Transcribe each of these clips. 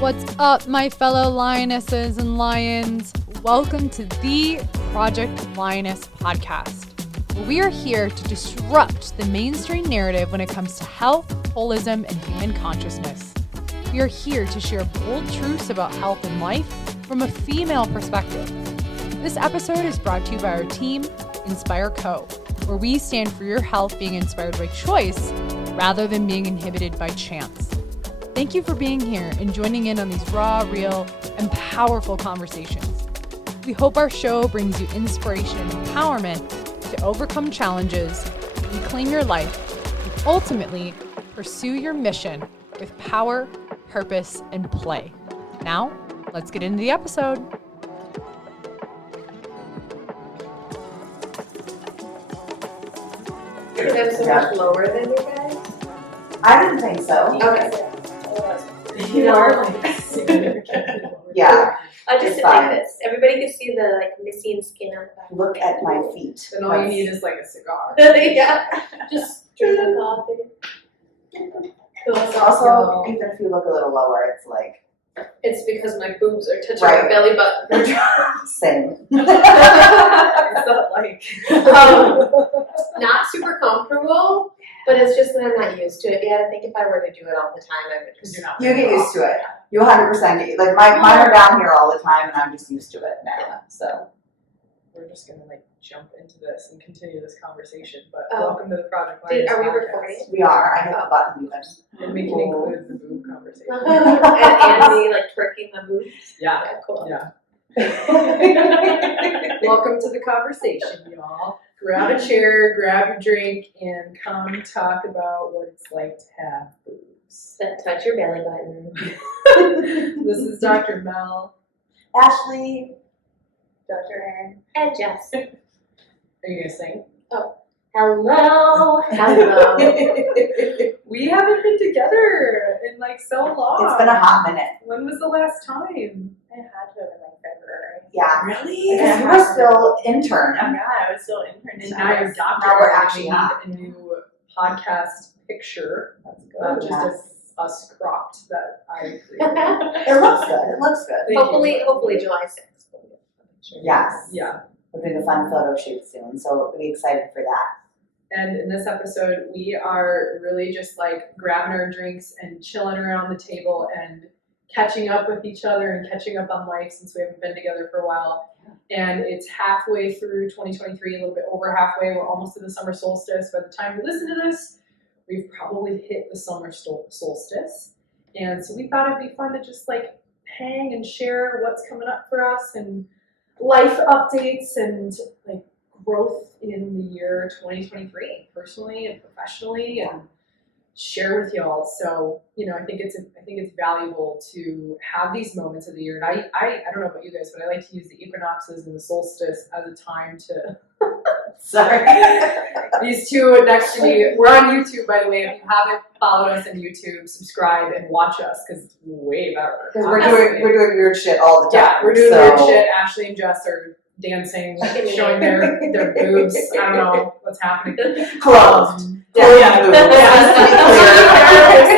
What's up, my fellow lionesses and lions? Welcome to the Project Lioness podcast, where we are here to disrupt the mainstream narrative when it comes to health, holism, and human consciousness. We are here to share bold truths about health and life from a female perspective. This episode is brought to you by our team, Inspire Co., where we stand for your health being inspired by choice rather than being inhibited by chance. Thank you for being here and joining in on these raw, real, and powerful conversations. We hope our show brings you inspiration and empowerment to overcome challenges, reclaim your life, and ultimately pursue your mission with power, purpose, and play. Now, let's get into the episode. Is it so much lower than you guys? I didn't think so. Okay. You are like significantly lower. Yeah. I'll just sit like this. Everybody can see the missing skin on the back. Look at my feet. Then all you need is like a cigar. Yeah. Just drink a coffee. It's also, even if you look a little lower, it's like, It's because my boobs are touching Right. my belly button. same. What's that like? Not super comfortable, but it's just that I'm not used to it yet. I think if I were to do it all the time, I would just. You get used to it. You 100% get, like mine are down here all the time and I'm just used to it now, so. We're just gonna like jump into this and continue this conversation, but Oh. welcome to the Project Lioness Are we podcast. recording? We are, I hit the button even. And we can include the boob conversation. and me like twerking my boobs. Yeah, Yeah, cool. yeah. Welcome to the conversation, y'all. Grab a chair, grab your drink, and come talk about what it's like to have boobs. Then touch your belly button. This is Dr. Mel. Ashley. Dr. Aryn. And Jess. Are you gonna sing? Hello. Hello. We haven't been together in like so long. It's been a hot minute. When was the last time? I had to have been like February. Yeah. Really? Because you were still intern. Oh God, I was still intern. And now you're doctor. Now we're actually we not. need a new podcast picture. Not just us cropped that I created. It looks good, it looks good. Thank you. Hopefully July 6th. Yes. Yeah. We're doing a fun photo shoot soon, so we'll be excited for that. And in this episode, we are really just like grabbing our drinks and chilling around the table and catching up with each other and catching up on life since we haven't been together for a while. And it's halfway through 2023, a little bit over halfway. We're almost to the summer solstice. By the time you listen to this, we've probably hit the summer solstice. And so we thought it'd be fun to just like hang and share what's coming up for us and life updates and like growth in the year 2023, personally and professionally, and share with y'all. So, you know, I think it's valuable to have these moments of the year. And I don't know about you guys, but I like to use the equinoxes and the solstice as a time to. Sorry. These two next to me. We're on YouTube, by the way. If you haven't followed us on YouTube, subscribe and watch us because it's way better. Because we're doing weird shit all the time. Yeah, we're doing so. weird shit. Ashley and Jess are dancing, showing their boobs. I don't know what's happening. Closed. Yeah. Clear.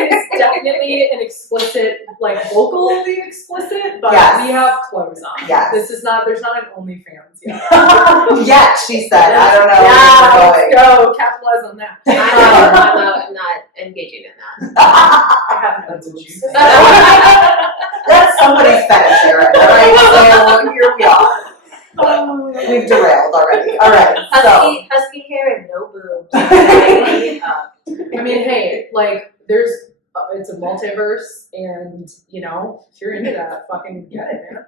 It's definitely an explicit, like vocally explicit, but Yes. we have clothes on. Yes. There's not an OnlyFans yet. Yeah, she said. I don't know Yeah, where let's we're going. go. Capitalize on that. I'm not engaging in that. I haven't done what you say. That's somebody's fetish, Aryn. All right, so here we are. We've derailed already. All right, so. Husky hair and no boobs. I mean, hey, like, it's a multiverse, and, you know, if you're into that, fucking get it, man.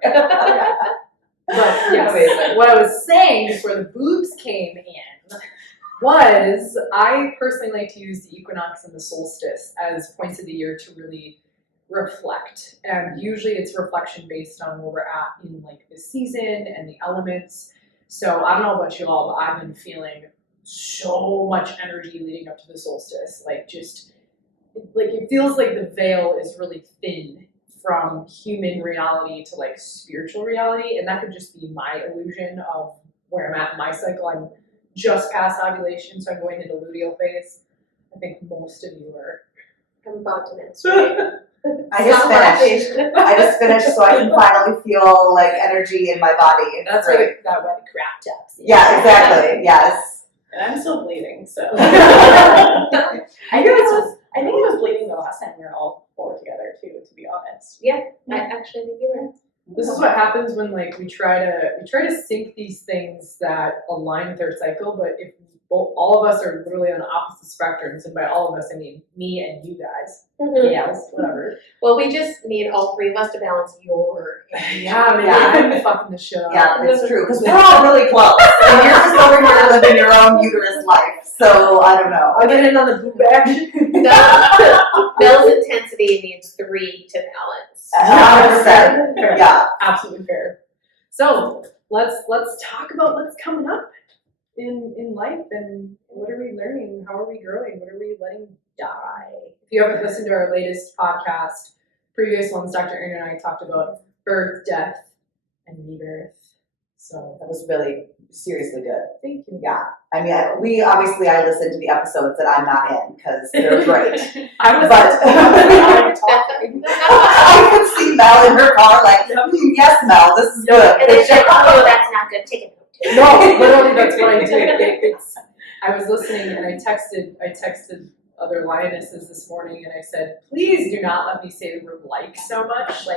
But, yes, what I was saying before the boobs came in was I personally like to use the equinox and the solstice as points of the year to really reflect. And usually it's reflection based on where we're at in, like, the season and the elements. So I don't know about you all, but I've been feeling so much energy leading up to the solstice. Like, just, like, it feels like the veil is really thin from human reality to like spiritual reality, and that could just be my illusion of where I'm at in my cycle. I'm just past ovulation, so I'm going into luteal phase. I think most of you are I'm about to menstruate. I just finished so I can finally feel like energy in my body. It's That's great. like that wet crap taps. Yeah, exactly. Yes. And I'm still bleeding, so. I think it was bleeding the last time we were all four together too, to be honest. Yeah, I actually think you're right. This is what happens when like we try to sync these things that align with our cycle, but if all of us are literally on opposite spectrums, and by all of us I mean me and you guys, gals, whatever. Well, we just need all three of us to balance your energy. Yeah, man, Yeah. I'm fucking the show. Yeah, it's true. Because we're all really close. And you're just over here living your own uterus life. So I don't know. I'll get in on the boob action. Bell's intensity needs 3 to balance. 100%. Fair. Yeah. Absolutely fair. So let's talk about what's coming up in life and what are we learning? How are we growing? What are we letting die? If you haven't listened to our latest podcast, previous ones, Dr. Aryn and I talked about birth, death, and rebirth. So That was really seriously good. thank you. Yeah. I mean, I listened to the episodes that I'm not in because they're great. I was But I could see Mel in her car like, yes, Mel, this is good. And then she's like, oh, that's not good. Take it. No, literally that's what I do. I was listening and I texted other lionesses this morning and I said, please do not let me say the word like so much.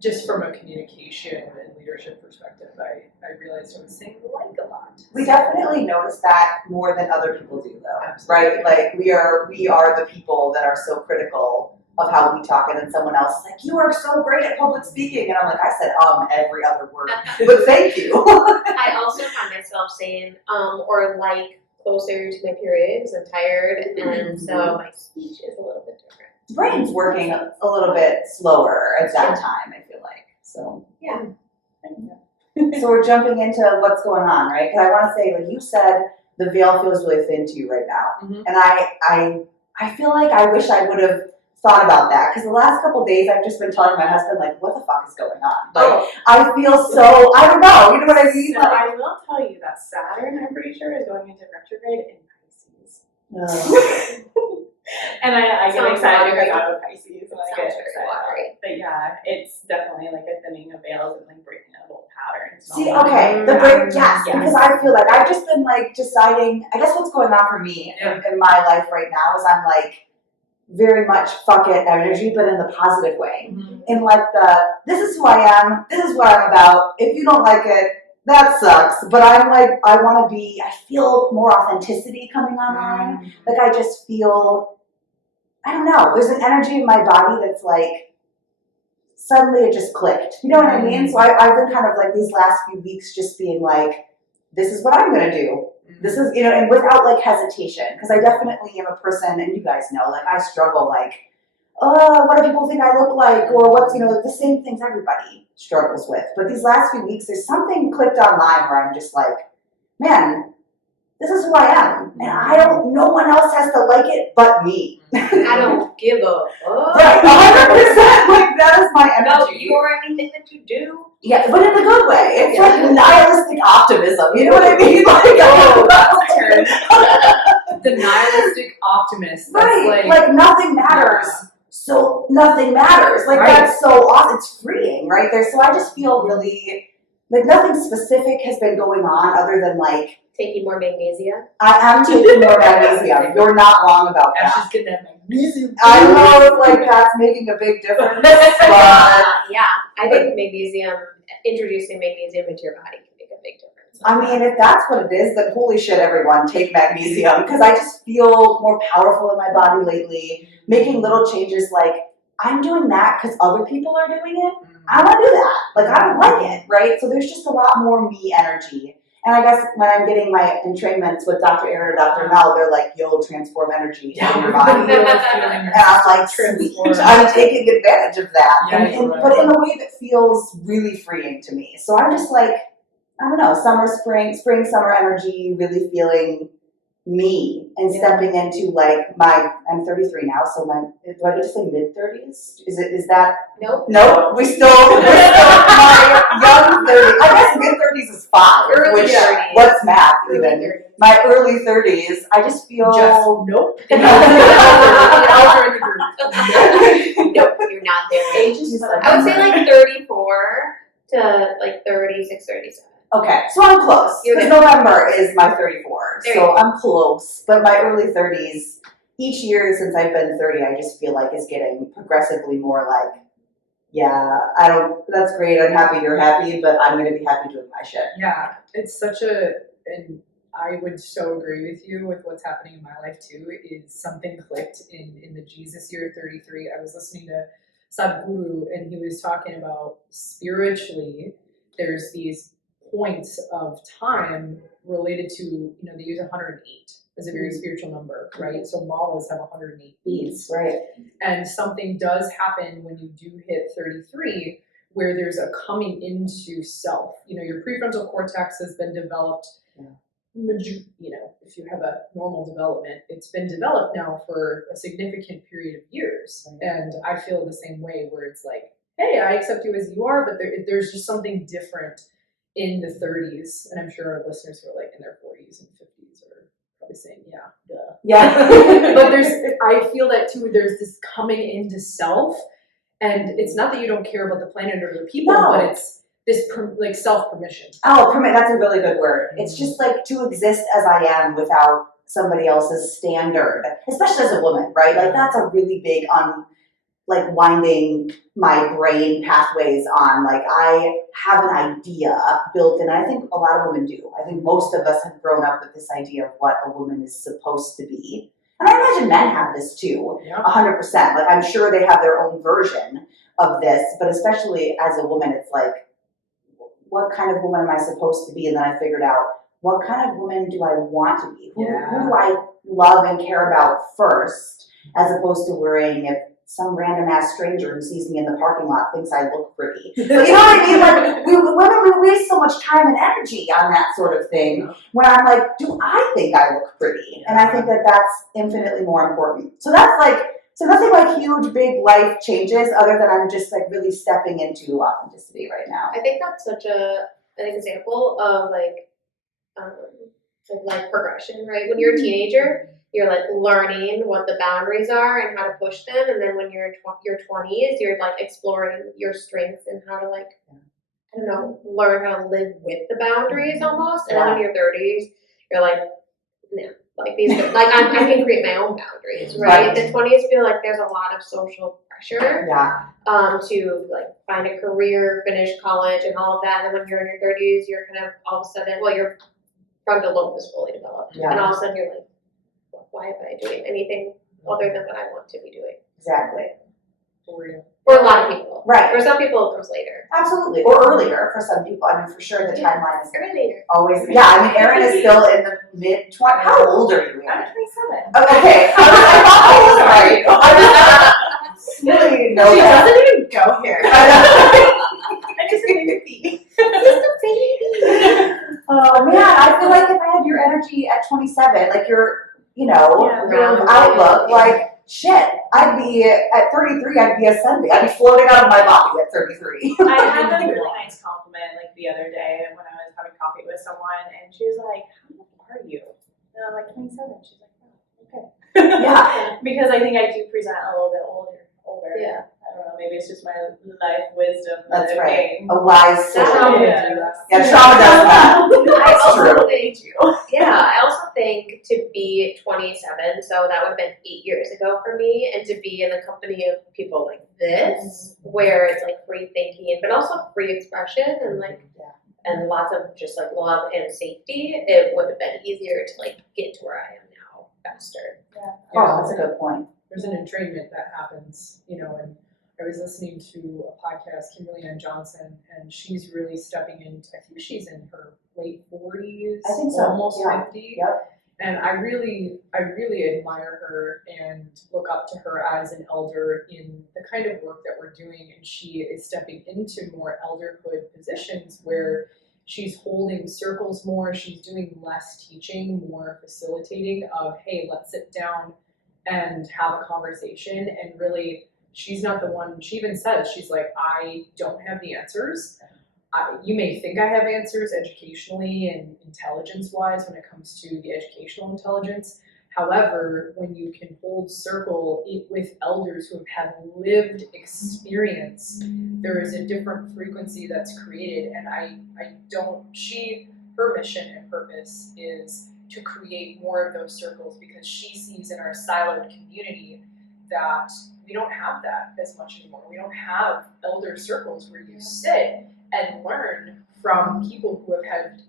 Just from a communication and leadership perspective, I realized I was saying like a lot. We definitely notice that more than other people do, though. Absolutely. Right? Like we are the people that are so critical of how we talk, and then someone else is like, "You are so great at public speaking," and I'm like, "I said every other word, but thank you." I also find myself saying or like closer to my period because I'm tired, and so my speech is a little bit different. Brain's working a little bit slower at that time, I feel like. So Yeah. So we're jumping into what's going on, right? Because I want to say, like you said, the veil feels really thin to you right now, Mhm. and I feel like I wish I would have thought about that because the last couple of days I've just been telling my husband like, what the fuck is going on? Like I feel so I don't know, you know what I mean? So I will tell you that Saturn, I'm pretty sure, is going into retrograde in Pisces. And I get Sounds excited watery. because I'm a Pisces and I get Sounds very excited about watery. it. But yeah, it's definitely like a thinning of veils and like breaking of old patterns. See, okay, the break, yes, Yes. because I feel like I've just been like deciding, I guess what's going on for me in my life right now is I'm like very much fuck it energy, but in the positive way. Mhm. In like this is who I am, this is what I'm about, if you don't like it, that sucks, but I'm like, I feel more authenticity coming online, like I just feel, I don't know, there's an energy in my body that's like, suddenly it just clicked. You know what I mean? So I've been kind of like these last few weeks just being like, this is what I'm going to do. This is, you know, and without like hesitation. Because I definitely am a person, and you guys know, like I struggle like, what do people think I look like? Or what's, you know, the same things everybody struggles with. But these last few weeks, there's something clicked online where I'm just like, man, this is who I am. And no one else has to like it but me. I don't give a fuck. Right, 100%. Like that is my About energy. you or anything that you do. Yeah, but in a good way. It's like nihilistic optimism. You know what I mean? Like, The nihilistic optimist. That's right. Like nothing matters. So nothing matters. Like that's so awesome. It's freeing, right there. So I just feel really like nothing specific has been going on other than like Taking more magnesia. I am taking more magnesium. You're not wrong about that. She's getting that magnesium. I don't know if like that's making a big difference, but Yeah, I think introducing magnesium into your body can make a big difference. I mean, if that's what it is, then holy shit, everyone, take magnesium. Because I just feel more powerful in my body lately, making little changes like, I'm doing that because other people are doing it. I want to do that. Like, I don't like it, right? So there's just a lot more me energy. And I guess when I'm getting my entrainments with Dr. Aryn or Dr. Mel, they're like, yo, transform energy in your body. And I'm like, sweet, I'm taking advantage of that. But in a way that feels really freeing to me. So I'm just like, I don't know, spring, summer energy, really feeling me and stepping into like I'm 33 now, so do I get to say mid-30s? Is that? Nope. Nope, we're still my young 30s. I guess mid-30s is 5, Early which, 30s. what's math Early even? 30s. My early 30s, I just feel. Just nope. Nope, you're not there. Ages, I would say like 34 to like 36, 37. Okay, so I'm close, You're because good. November is my 34, There you so go. I'm close. But my early 30s, each year since I've been 30, I just feel like is getting progressively more like, yeah, that's great, I'm happy you're happy, but I'm gonna be happy doing my shit. Yeah, it's and I would so agree with you with what's happening in my life too, is something clicked in the Jesus year 33. I was listening to Sadhguru and he was talking about spiritually, there's these points of time related to, they use 108 as a very spiritual number, right? So malas have 108 beats. Right. And something does happen when you do hit 33 where there's a coming into self. Your prefrontal cortex has been developed, if you have a normal development, it's been developed now for a significant period of years. Right. And I feel the same way where it's like, hey, I accept you as you are, but there's just something different in the 30s. And I'm sure our listeners who are like in their 40s and 50s are probably saying, yeah, duh. Yeah. But I feel that too, there's this coming into self. And it's not that you don't care about the planet or the people, but it's this like self-permission. Oh, that's a really good word. It's just like to exist as I am without somebody else's standard, especially as a woman, right? Like that's a really big winding my brain pathways on. Like I have an idea built in. I think a lot of women do. I think most of us have grown up with this idea of what a woman is supposed to be. And I imagine men have this too, 100%. Like I'm sure they have their own version of this, but especially as a woman, it's like, what kind of woman am I supposed to be? And then I figured out, what kind of woman do I want to be? Who do I love and care about first, as opposed to worrying if some random ass stranger who sees me in the parking lot thinks I look pretty. But you know what I mean? Like women, we waste so much time and energy on that sort of thing. When I'm like, do I think I look pretty? And I think that that's infinitely more important. So nothing like huge, big life changes, other than I'm just like really stepping into authenticity right now. I think that's such an example of life progression, right? When you're a teenager, you're like learning what the boundaries are and how to push them, and then when you're your 20s, you're like exploring your strengths and how to learn how to live with the boundaries almost. And then when you're 30s, you're like, no, like these, like I can create my own boundaries, right? The 20s feel like there's a lot of social pressure, to like find a career, finish college, and all of that. And then when you're in your 30s, you're kind of all of a sudden, your frontal lobe is fully developed, and all of a sudden you're like, why am I doing anything other than what I want to be doing? Exactly. For a lot of people. Right. For some people, it comes later. Absolutely. Or earlier for some people. I mean, for sure the timeline is Earlier. always. Yeah, I mean, Aryn is still in the mid-20s. How old are you, Aryn? I'm 27. Okay. I was right. Really know She that. doesn't even go here. I just need to pee. Oh man, I feel like if I had your energy at 27, like your outlook, like shit, I'd be at 33. I'd be ascending. I'd be floating out of my body at 33. I had a really nice compliment like the other day when I was having coffee with someone, and she was like, "How old are you?" And I'm like, 27. She's like, "Oh, okay." Yeah. Because I think I do present a little bit older. Yeah. I don't know. Maybe it's just my life wisdom. That's that I've right. gained. A wise soul. Trauma would Yeah. do that. Yeah, trauma does that. I That's also true. think, I also think to be 27, so that would have been 8 years ago for me, and to be in the company of people like this, where it's like free thinking, but also free expression and lots of just like love and safety, it would have been easier to like get to where I am now faster. Oh, that's a good point. There's an entrainment that happens, and I was listening to a podcast, Kimberly Ann Johnson, and she's really stepping into, I think she's in her late 40s, I think so. almost Yeah. 50. Yep. And I really admire her and look up to her as an elder in the kind of work that we're doing. And she is stepping into more elderhood positions where she's holding circles more, she's doing less teaching, more facilitating of, hey, let's sit down and have a conversation. And really, she's not the one, she even says, she's like, I don't have the answers. You may think I have answers educationally and intelligence-wise when it comes to the educational intelligence. However, when you can hold circle with elders who have had lived experience, there is a different frequency that's created. And her mission and purpose is to create more of those circles, because she sees in our siloed community that we don't have that as much anymore. We don't have elder circles where you sit and learn from people who have had,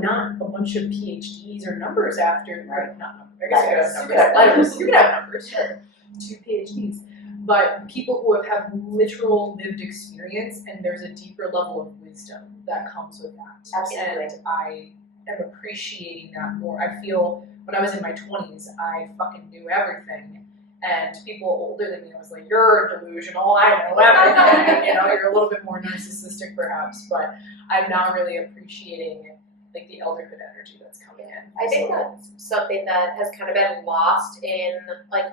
not a bunch of PhDs or numbers after, right? Not numbers. I guess you could have numbers. You could have numbers, sure. 2 PhDs. But people who have literal lived experience, and there's a deeper level of wisdom that comes with that. Absolutely. And I am appreciating that more. I feel when I was in my 20s, I fucking knew everything. And people older than me, I was like, you're delusional, I know everything. You're a little bit more narcissistic perhaps, but I'm now really appreciating like the elderhood energy that's coming in. I think that's something that has kind of been lost in, like,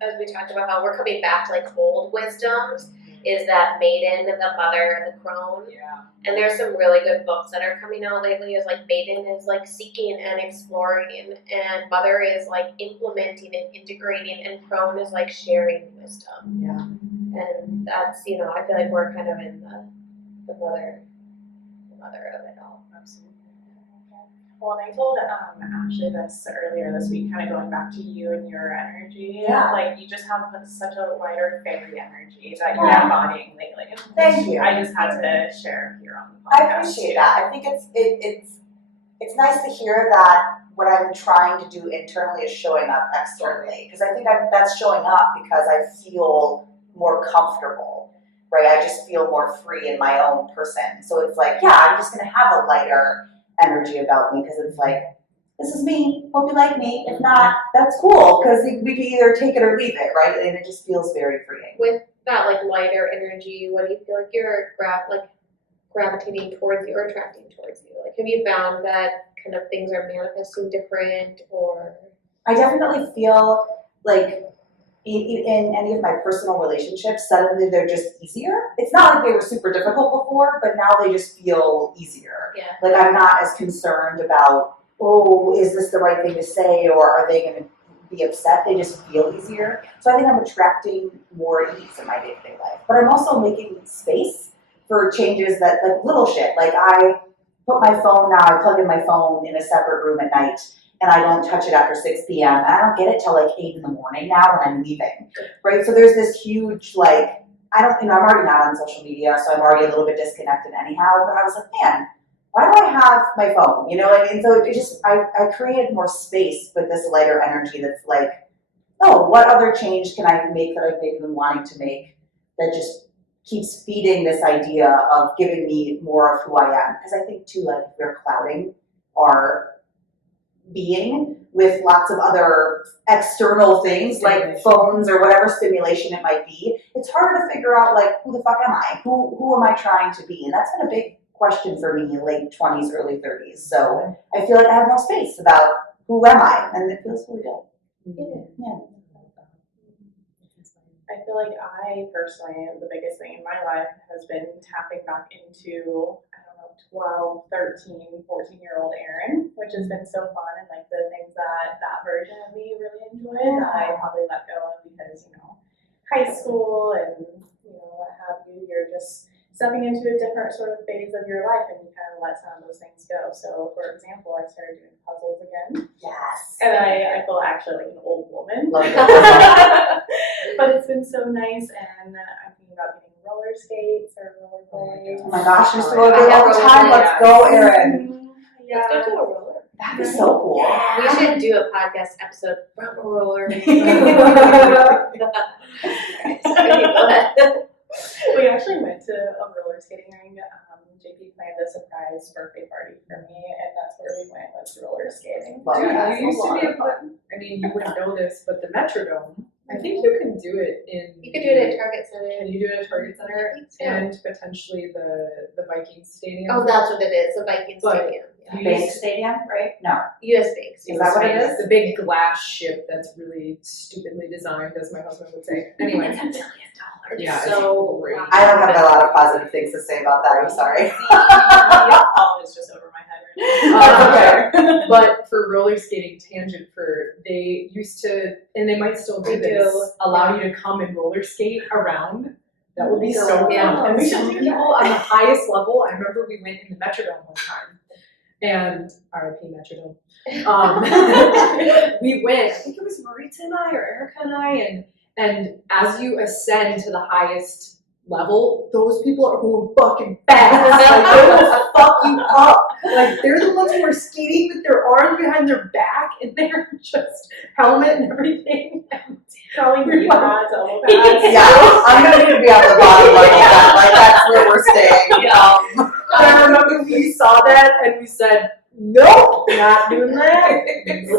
as we talked about how we're coming back to like old wisdoms, is that maiden, the mother, and the crone. Yeah. And there's some really good books that are coming out lately. Is like maiden is like seeking and exploring, and mother is like implementing and integrating, and crone is like sharing wisdom. Yeah. And that's, I feel like we're kind of in the mother of it all. Absolutely. Well, and I told Ashley this earlier this week, kind of going back to you and your energy. Yeah. Like, you just have such a lighter fairy energy that you're embodying lately. Thank you. I just had to share here on the podcast. I appreciate that. I think it's nice to hear that what I'm trying to do internally is showing up externally, because I think that's showing up because I feel more comfortable, right? I just feel more free in my own person. So it's like, yeah, I'm just gonna have a lighter energy about me, because it's like, this is me, hope you like me. If not, that's cool, because we can either take it or leave it, right? And it just feels very freeing. With that like lighter energy, what do you feel like you're gravitating towards you or attracting towards you? Like, have you found that kind of things are manifesting different, or? I definitely feel like in any of my personal relationships, suddenly they're just easier. It's not like they were super difficult before, but now they just feel easier. Yeah. Like I'm not as concerned about, oh, is this the right thing to say, or are they going to be upset? They just feel easier. So I think I'm attracting more ease in my day-to-day life. But I'm also making space for changes that, like little shit. Like I put my phone now, I plug in my phone in a separate room at night, and I don't touch it after 6 p.m. And I don't get it till like 8 in the morning now when I'm leaving, right? So there's this huge, like, I'm already not on social media, so I'm already a little bit disconnected anyhow, but I was like, man, why do I have my phone? You know what I mean? So it just, I created more space with this lighter energy that's like, oh, what other change can I make that I've maybe been wanting to make that just keeps feeding this idea of giving me more of who I am? Because I think too, like, we're clouding our being with lots of other external things like phones or whatever stimulation it might be. It's harder to figure out, like, who the fuck am I? Who am I trying to be? And that's been a big question for me in late 20s, early 30s. So I feel like I have no space about who am I, and it feels really good. Yeah. I feel like I personally, the biggest thing in my life has been tapping back into, 12, 13, 14-year-old Aryn, which has been so fun, and like the things that version of me really enjoyed that I probably let go of because, high school and, what have you, you're just stepping into a different sort of phase of your life and you kind of let some of those things go. So, for example, I started doing puzzles again. Yes. And I feel actually like an old woman. Love that. But it's been so nice, and I'm thinking about getting roller skates or rollerblades. Oh my gosh, you're so I good have all the time. Let's go, Aryn. Yeah. Let's go to a roller. That'd be so cool. We should do a podcast episode from a roller. We actually went to a roller skating ring. JP planned a surprise birthday party for me, and that's where we went, was roller skating. Well, Dude, that's you used a to lot be of able to, you wouldn't know this, but the Metrodome I think you can do it in. You could do it at Target Center. Can you do it at Target Center? I think so. And potentially the Viking Stadium. Oh, that's what it is, the Viking But- Stadium. The Bank Stadium, right? No. US Banks. Is that what it is? The big glass ship that's really stupidly designed, as my husband would say. Anyway. It's $1 billion. Yeah, it's So great. I don't have a lot of positive things to say about that, I'm sorry. Oh, it's just over my head right now. Okay. But for roller skating tangent, they used to, and they might still do They this, do. allow you to come and roller skate around. That would be so Yeah. fun. And We should some do people that. on the highest level, I remember we went in the Metrodome one time, and RIP Metrodome. We went, I think it was Maritza and I, or Erica and I, and as you ascend to the highest level, those people are going fucking fast. Like, they will fuck you up. Like, they're the ones who are skating with their arms behind their back, and they're just helmet and everything. Probably knee You're pads, elbow pads. Yeah, I'm gonna need to be on the bottom level of that, like, that's where we're staying. I remember we saw that and we said, nope, not doing that.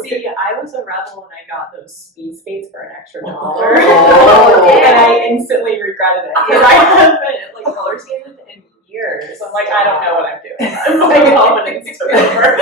See, I was a rebel when I got those speed skates for an extra $1. Oh, And I instantly regretted it. Because I haven't like roller skated in years. I'm like, I don't know what I'm doing. My confidence took over.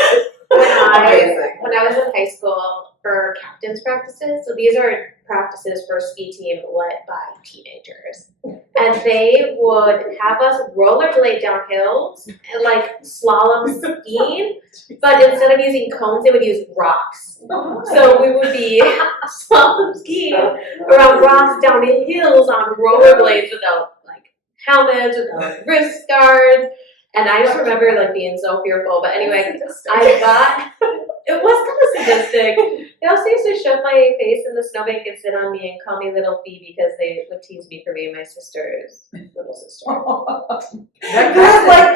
When I was in high school for captain's practices, so these are practices for a ski team led by teenagers. And they would have us rollerblade down hills and like slalom skiing, but instead of using cones, they would use rocks. So we would be slalom skiing around rocks down hills on rollerblades without like helmets, without wrist guards. And I just remember like being so fearful. But anyway, I got, it was kind of sadistic. They also used to shove my face in the snowbank and sit on me and call me Little Phoebe because they would tease me for being my sister's little sister. There's like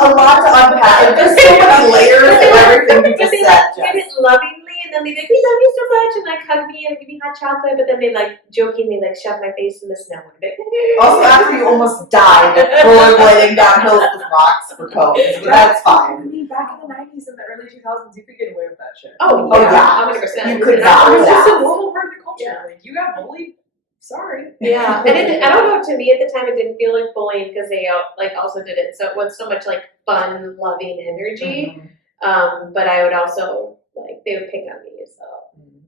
a lot to unpack, and there's so many layers of everything you But just they said, like did Jess. it lovingly, and then they'd be like, "We love you so much," and like hug me and give me hot chocolate. But then they like jokingly like shove my face in the snow and be like, Also, after you almost died rollerblading down hills with rocks for cones, but that's I fine. mean, back in the 90s and the early 2000s, you could get away with that shit. "Oh Oh, yeah. 100%." You could It not. was just Yeah. a normal part of the culture. Yeah. Like, you got bullied, sorry. Yeah, and I don't know. To me, at the time, it didn't feel like bullying because they like also did it. So it was so much like fun, loving energy. But I would also like they would pick on me, so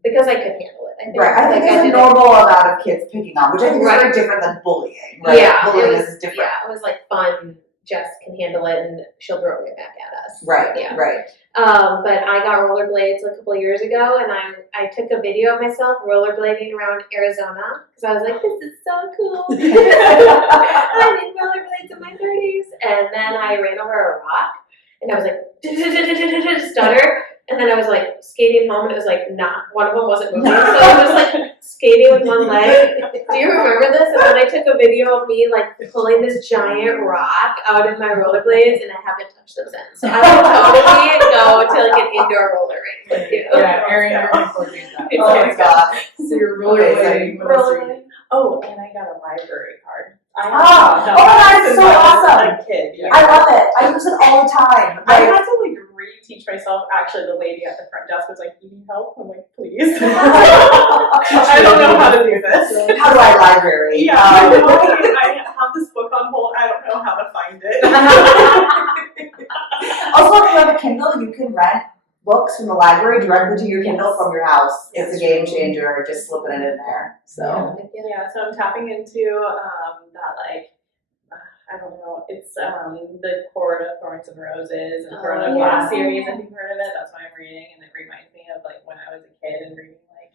because I could handle it. I think. Right, I think like, there's a did it- normal amount of kids picking on, which I think is Right. very different than bullying, right? Yeah, Bullying it was is different. Yeah, it was like fun. Jess can handle it, and she'll throw it back at us. Right, Yeah. right. But I got rollerblades a couple of years ago, and I took a video of myself rollerblading around Arizona because I was like, this is so cool. I'm in rollerblades in my 30s, and then I ran over a rock, and I was like stutter, and then I was like skating home, and it was like not one of them wasn't moving, so I was like skating with one leg. Do you remember this? And then I took a video of me like pulling this giant rock out of my rollerblades, and I haven't touched them since. So I would totally go to like an indoor roller rink with you. Yeah, Aryn, you're going to coordinate that. Oh my god. So you're rollerblading. what else are you- Rollerblading. Oh, and I got a library card. I Oh, had oh my God, it's since so I was awesome. a kid. Yeah. I love it. I use it all the time. I Like, had to like reteach myself. Actually, the lady at the front desk was like, "You need help?" I'm like, "Please." I don't know how to do this. how do I library? Yeah, I know. I have this book on hold. I don't know how to find it. Also, if you have a Kindle, you can rent books from the library directly to your Kindle from your house. It's a game changer, just slipping it in there. So, Yeah, so I'm tapping into that like I don't know. It's the Court of Thorns and Roses and Throne of Glass series. If you've heard of it, that's what I'm reading, and it reminds me of like when I was a kid and reading like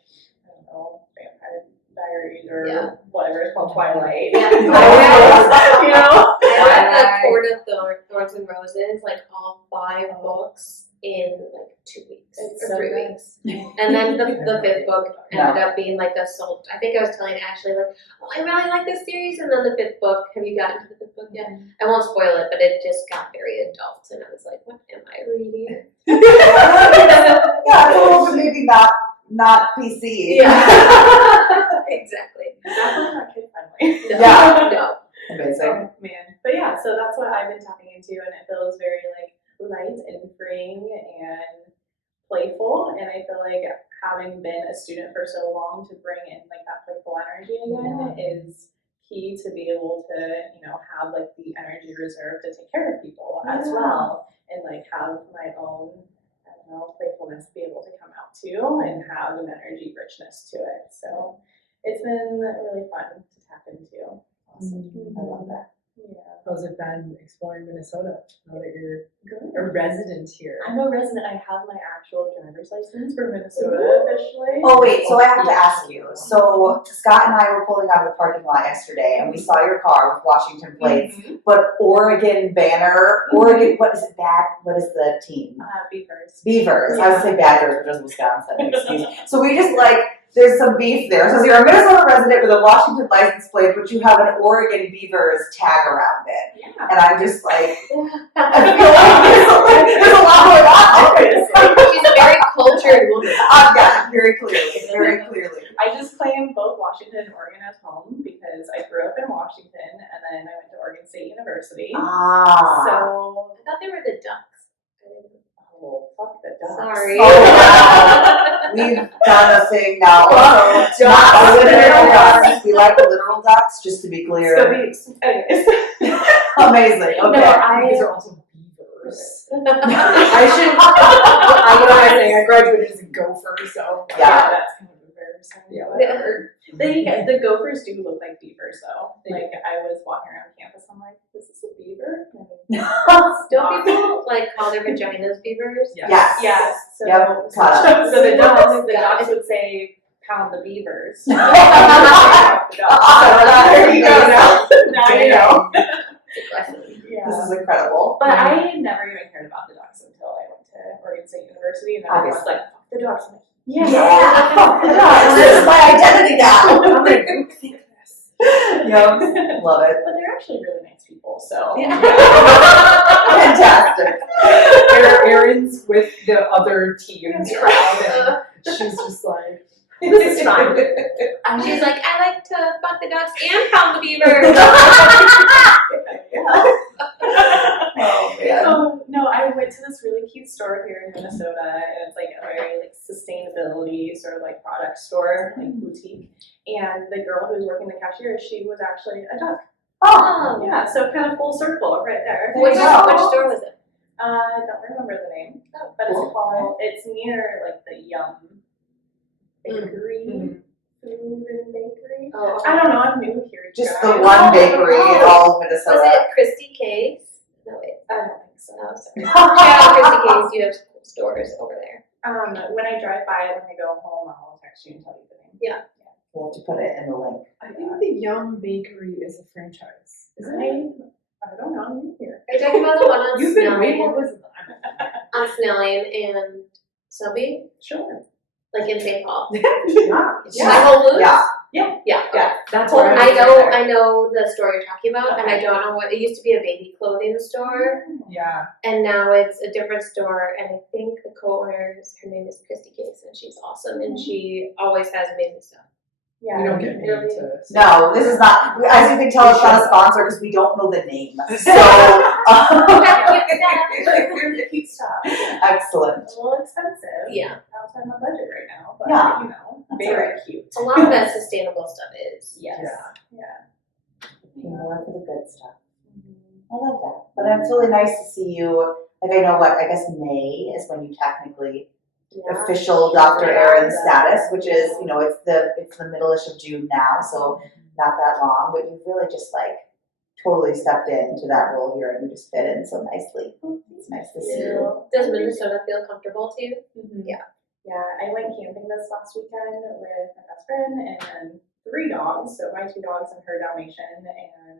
I don't know Vampire Diaries or whatever it's called, Twilight. Yeah. You know. I read the Court of Thorns and Roses, like all 5 books in like 2 weeks It's or so 3 good. weeks. And then the 5th book ended up being like the soul. I think I was telling Ashley like, oh, I really like this series. And then the 5th book, have you gotten to the 5th book yet? I won't spoil it, but it just got very adult, and I was like, what am I reading? yeah, it's a little bit maybe not PC. Yeah, exactly. Definitely not kid friendly. No, Yeah. no. Amazing. Oh man, but yeah, so that's what I've been tapping into, and it feels very like light and freeing and playful, and I feel like having been a student for so long, to bring in like that playful energy again is key to be able to, you know, have like the energy reserve to take care of people as well, and like have my own, I don't know, playfulness be able to come out too, and have an energy richness to it. So it's been really fun to tap into. Awesome. I love that. Yeah. How's it been exploring Minnesota now that you're Good. a resident here? I'm a resident. I have my actual driver's license for Minnesota officially. Oh wait, so I have to ask you. So Scott and I were pulling out of the parking lot yesterday, and we saw your car with Washington plates, but Oregon banner. Oregon, what is it? What is the team? Beavers. Beavers. I would say Badgers, which is Wisconsin. Excuse me. So we just like, there's some beef there. So you're a Minnesota resident with a Washington license plate, but you have an Oregon Beavers tag around it. Yeah. And I'm just like, I feel like there's a lot going on. She's a very cultured woman. Yeah, very clearly, very clearly. I just claim both Washington and Oregon as home because I grew up in Washington and then I went to Oregon State University. Ah. So, I thought they were the ducks. oh, fuck the ducks. Sorry. Oh, wow. We've done a thing now. Also, not literal ducks. We like literal ducks, just to be clear. Anyways. Amazing. Okay. No, These are also beavers. I should. I graduated as a gopher, so Yeah. That's kind of embarrassing. Yeah. Whatever. The gophers do look like beavers, though. Like I was walking around campus, I'm like, is this a beaver? Don't people like call their vaginas beavers? Yes. Yes. So, Yep, caught up. so the dogs would say, pound the beavers. So there you go. Now you know. Yeah. This is incredible. But I had never even heard about the ducks until I went to Oregon State University, and I was Obviously. like, fuck the ducks. I'm like, Yeah. This is my identity now. I'm like, who think this? Yep. Love it. But they're actually really nice people, so. Fantastic. Aryn's with the other team's crowd, and she's just like, This is fun. She's like, I like to fuck the ducks and pound the beavers. Oh man. No, I went to this really cute store here in Minnesota, and it's like a very like sustainability sort of like product store, like boutique. And the girl who was working the cashier, she was actually a duck. Oh. Yeah, so kind of full circle right there. Which Yeah. store was it? I don't remember the name, but it's near like the Yum Bakery, food and bakery. Oh, I don't know, I'm new here. Just guys. the one bakery in all of Was Minnesota. it Christy K's? No, wait. I don't think so. Oh, sorry. Yeah, Christy K's, you have stores over there. When I drive by, when I go home, I'll text you and tell you the name. Yeah. We'll have to put it in the link. I think the Yum Bakery is a franchise. Isn't it? I don't know, I'm new here. Are you talking about the one on You've been way more Snelling? visible. On Snelling and Selby? Sure. Like in St. Paul? Yeah. By Whole Foods? Yeah. Yeah. Yeah. That's Well, where I know the store you're talking about, and I don't know what, it used to be a baby clothing store, Yeah. and now it's a different store, and I think the co-owner, her name is Christy Case, and she's awesome, and she always has amazing stuff. Yeah. We don't get paid really. to. No, this is not. As you can tell, it's not a sponsor because we don't know the name. So Here's the cute stuff. excellent. A little expensive. Yeah. Outside my budget right now, but Yeah. you know, That's very alright. cute. A lot of that sustainable stuff is. Yes. Yeah. Yeah. You know, one for the good stuff. I love that. But it's really nice to see you. Like I know what I guess May is when you technically Yeah. official Dr. Aryn status, which is it's the middle-ish of June now, so not that long. But you've really just like totally stepped into that role here, and you just fit in so nicely. It's nice to see you. Does Minnesota feel comfortable to you? Yeah. Yeah, I went camping this last weekend with my best friend and 3 dogs. So my 2 dogs and her Dalmatian, and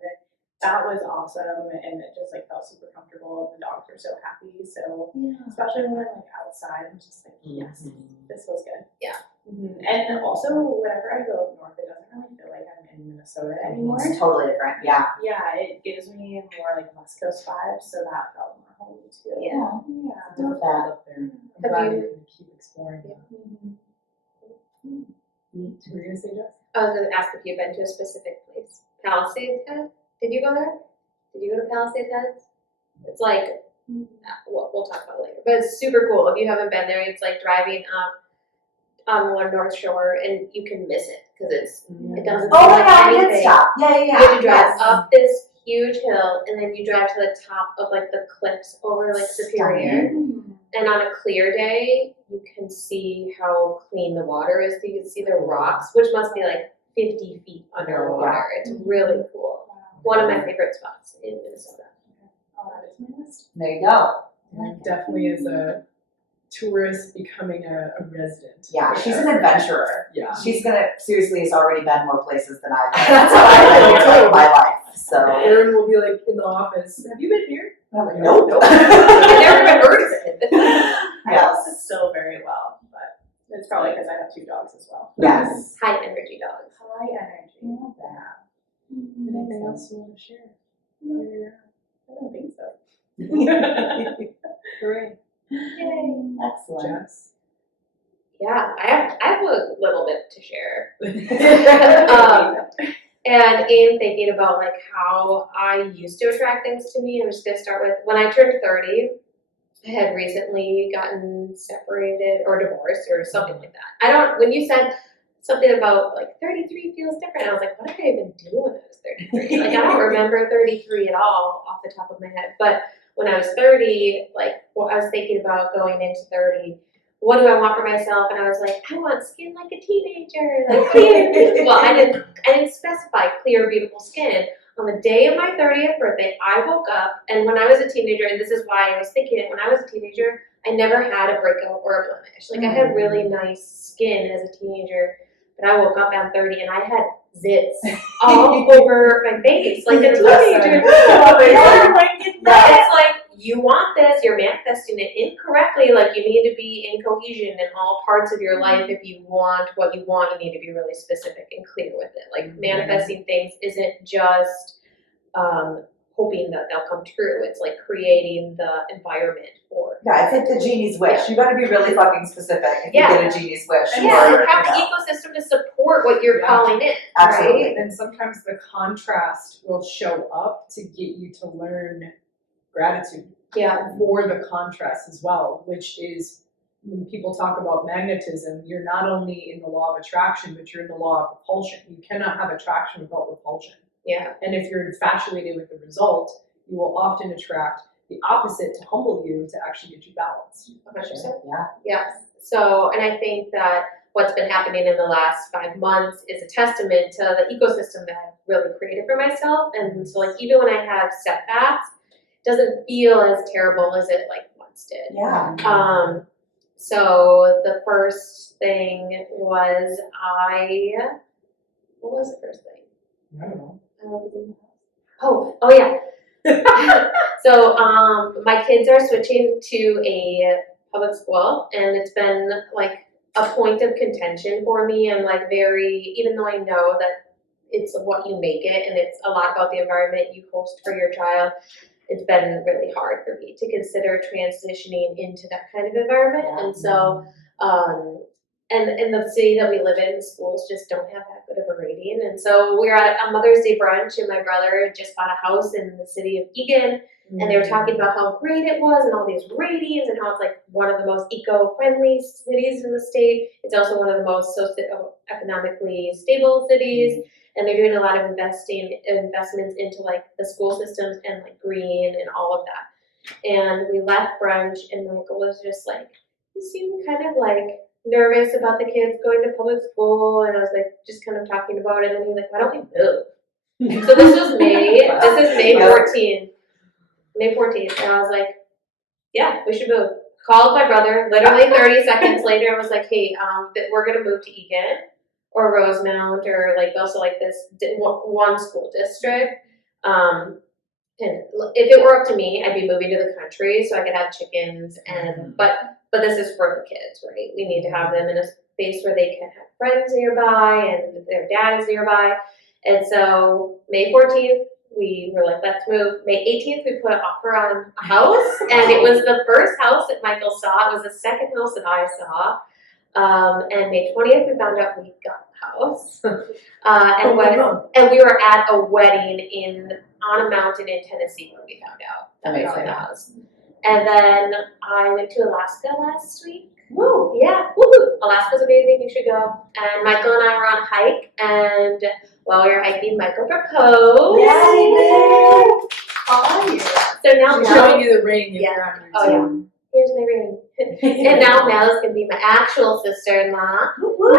that was awesome. And it just like felt super comfortable. And the dogs were so happy. So especially when I'm like outside, I'm just like, yes, this feels good. Yeah. And also, whenever I go up north, it doesn't really feel like I'm in Minnesota anymore. It's totally different. Yeah. Yeah, it gives me more like West Coast vibes, so that felt more homey too. Yeah. Yeah. Love that. Up there. I'm Have glad you- we can keep exploring that. What were you gonna say, Jess? I was going to ask if you've been to a specific place. Palisades Head? Did you go there? Did you go to Palisades Heads? It's like, we'll talk about it later. But it's super cool. If you haven't been there, it's like driving up on the North Shore, and you can miss it because it doesn't Oh feel my like god, I did anything. stop. Yeah. You have to drive Yes. up this huge hill, and then you drive to the top of like the cliffs over like Superior. Stunning. And on a clear day, you can see how clean the water is. So you can see the rocks, which must be like 50 feet underwater. It's really cool. One of my favorite spots in Minnesota. I'll add it to my list. There you go. Definitely as a tourist becoming a resident. Yeah, she's an adventurer. Yeah. She's seriously has already been more places than I've been. That's how I've been in my life. So, Aryn will be like in the office, have you been here? I'm like, nope. I've never even heard of it. I Yes. also still very well, but it's probably because I have 2 dogs as well. Yes. High energy dogs. High energy. Love that. Anything else you want to share? I don't think so. Hooray. Excellent. Jess. Yeah, I have a little bit to share. And in thinking about like how I used to attract things to me, I'm just gonna start with when I turned 30. I had recently gotten separated or divorced or something like that. When you said something about like 33 feels different, I was like, what did I even do when I was 33? Like I don't remember 33 at all off the top of my head. But when I was 30, like I was thinking about going into 30. What do I want for myself? And I was like, I want skin like a teenager, like clear. Well, I didn't specify clear, beautiful skin. On the day of my 30th birthday, I woke up, and when I was a teenager, and this is why I was thinking it, when I was a teenager, I never had a breakout or a blemish. Like I had really nice skin as a teenager, but I woke up at 30 and I had zits all over my face, like a teenager. It's like, you want this, you're manifesting it incorrectly, like you need to be in cohesion in all parts of your life. If you want what you want, you need to be really specific and clear with it. Like manifesting things isn't just hoping that they'll come true. It's like creating the environment for it. Yeah, it's like the genie's wish. You gotta be really fucking specific if you get a genie's wish. Yeah, or, and have the ecosystem to support what you're calling in. Absolutely. Right? And sometimes the contrast will show up to get you to learn gratitude for the contrast as well, which is when people talk about magnetism, you're not only in the law of attraction, but you're in the law of repulsion. You cannot have attraction without repulsion. Yeah. And if you're infatuated with the result, you will often attract the opposite to humble you to actually get you balanced. 100%. Yeah. Yes. So, and I think that what's been happening in the last 5 months is a testament to the ecosystem that I've really created for myself. And so like even when I have setbacks, it doesn't feel as terrible as it like once did. Yeah. So the first thing was what was the first thing? I don't know. Oh yeah. So my kids are switching to a public school, and it's been like a point of contention for me. I'm like even though I know that it's what you make it, and it's a lot about the environment you host for your child, it's been really hard for me to consider transitioning into that kind of environment. Yeah. And so, and in the city that we live in, the schools just don't have that good of a rating. And so we were at a Mother's Day brunch, and my brother just bought a house in the city of Egan, and they were talking about how great it was and all these ratings and how it's like one of the most eco-friendly cities in the state. It's also one of the most socioeconomically stable cities. And they're doing a lot of investments into like the school systems and like green and all of that. And we left brunch, and Michael was just like, he seemed kind of like nervous about the kids going to public school. And I was like, just kind of talking about it. And he was like, why don't we move? So this was May 14th. May 14th. And I was like, yeah, we should move. Called my brother, literally 30 seconds later, I was like, hey, we're going to move to Egan or Rosemount or like also like this one school district. And if it were up to me, I'd be moving to the country so I could have chickens. And but this is for the kids, right? We need to have them in a space where they can have friends nearby and their dad is nearby. And so May 14th, we were like, let's move. May 18th, we put an offer on a house, and it was the first house that Michael saw. It was the second house that I saw. And May 20th, we found out we got the house. And we were at a wedding on a mountain in Tennessee when we found out that we got the house. And then I went to Alaska last week Woo, yeah, woo! Alaska's amazing, you should go. And Michael and I were on a hike, and while we were hiking, Michael proposed. Yeah, he did. Oh, yeah. So now She's Mel, showing you the ring. If Yeah. you're on your Oh, yeah. Here's my ring. And now Mel is gonna be my actual sister-in-law.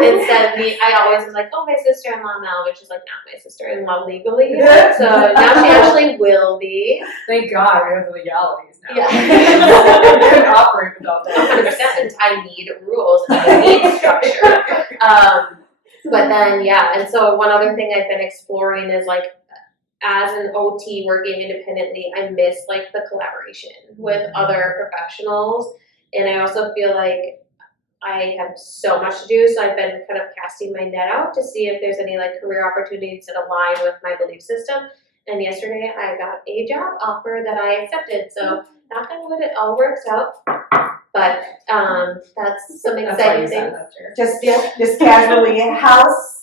Instead of me, I always was like, oh, my sister-in-law Mel, which is like not my sister-in-law legally yet. So now she actually will be. Thank God we have the legalities now. Yeah. We couldn't operate without that. 100%. I need rules. I need structure. But then, yeah. And so one other thing I've been exploring is like, as an OT working independently, I miss like the collaboration with other professionals. And I also feel like I have so much to do. So I've been kind of casting my net out to see if there's any like career opportunities that align with my belief system. And yesterday I got a job offer that I accepted. So knock on wood, it all works out. But that's some exciting thing. Just casually, house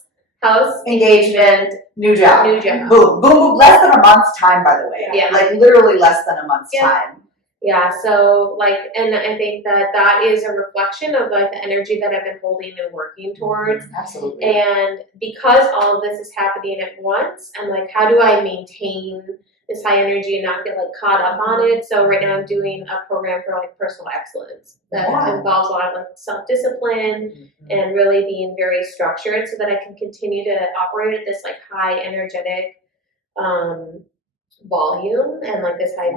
engagement, new job. Boom, boom, boom. Less than a month's time, by the way. Yeah. Like literally less than a month's time. Yeah, so like, and I think that is a reflection of like the energy that I've been holding and working towards. Absolutely. And because all of this is happening at once, I'm like, how do I maintain this high energy and not get like caught up on it? So right now I'm doing a program for like personal excellence that involves a lot of like self-discipline and really being very structured so that I can continue to operate at this like high energetic volume and like this high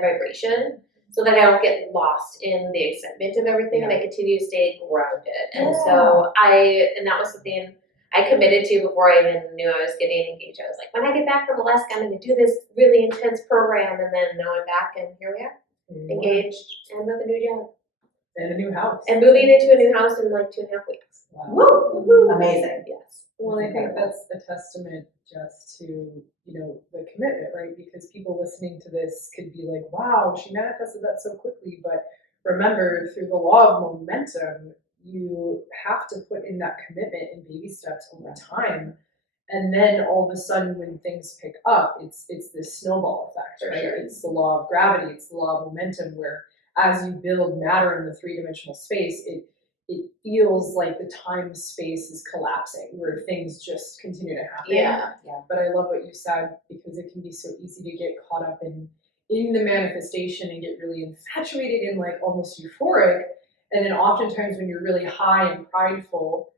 vibration, so that I don't get lost in the excitement of everything and I continue to stay grounded. And so that was something I committed to before I even knew I was getting engaged. I was like, when I get back from Alaska, I'm going to do this really intense program, and then now I'm back, and here we are, engaged and with a new job and a new house and moving into a new house in like 2.5 weeks. Wow. Woo! Woo-hoo. Amazing. Yes. Well, I think that's a testament just to, the commitment, right? Because people listening to this could be like, wow, she manifested that so quickly. But remember, through the law of momentum, you have to put in that commitment in baby steps over time. And then all of a sudden, when things pick up, it's this snowball effect, right? Sure. It's the law of gravity. It's the law of momentum, where as you build matter in the three-dimensional space, it feels like the time space is collapsing, where things just continue to happen. Yeah. But I love what you said, because it can be so easy to get caught up in the manifestation and get really infatuated and like almost euphoric. And then oftentimes when you're really high and prideful,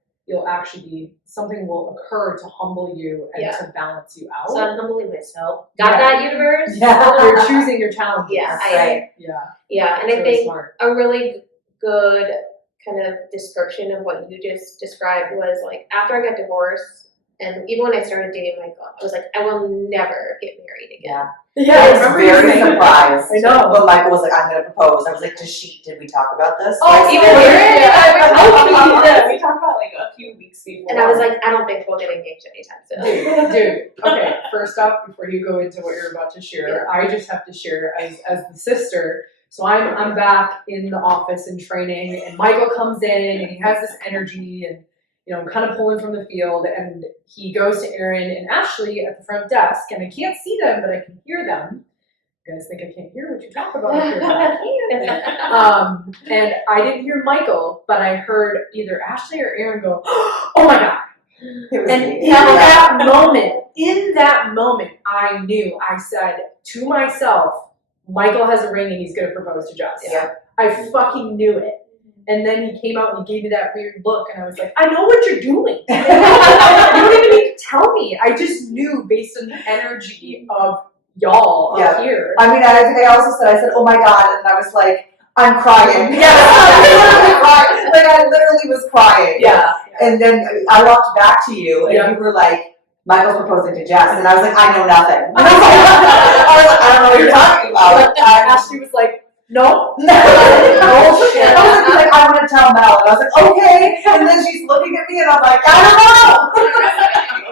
something will occur to humble you and to balance you out. So I'm humbling myself. Got that, universe? Yeah. You're choosing your challenges. Yeah, and It's I really think smart. a really good kind of description of what you just described was like, after I got divorced, and even when I started dating Michael, I was like, I will never get married again. I was very surprised. I know. When Michael was like, I'm going to propose. I was like, did we talk about this? Oh, even we talked about like a few weeks before. And I was like, I don't think we'll get engaged anytime soon. Dude, okay, first off, before you go into what you're about to share, I just have to share as the sister. So I'm back in the office in training, and Michael comes in and he has this energy, and I'm kind of pulling from the field, and he goes to Aryn and Ashley at the front desk, and I can't see them, but I can hear them. You guys think I can't hear what you talk about up here, but I can. And I didn't hear Michael, but I heard either Ashley or Aryn go, oh my God. And in that moment, I knew, I said to myself, Michael has a ring and he's going to propose to Jess. Yeah. I fucking knew it. And then he came out and he gave me that weird look, and I was like, I know what you're doing. You don't even need to tell me. I just knew based on the energy of y'all up here. I mean, I think I also said, oh my God, and I was like, I'm crying. Like I literally was crying. Yeah. And then I walked back to you, and you were like, Michael's proposing to Jess, and I was like, I know nothing. I was like, I don't know what you're talking about. Ashley was like, no. Bullshit. I was like, I want to tell Mel. And I was like, okay. And then she's looking at me, and I'm like, I don't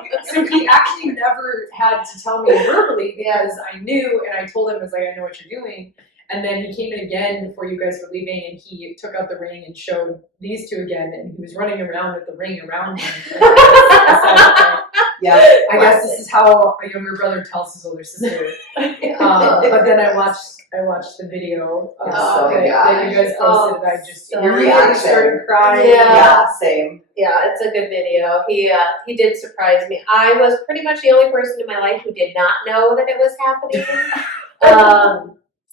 know. So he actually never had to tell me verbally, because I knew, and I told him, I was like, I know what you're doing. And then he came in again before you guys were leaving, and he took out the ring and showed these two again, and he was running around with the ring around him. Yeah. I guess this is how a younger brother tells his older sister. But then I watched the video that you guys posted, and I just immediately started crying. Yeah, same. Yeah, it's a good video. He did surprise me. I was pretty much the only person in my life who did not know that it was happening.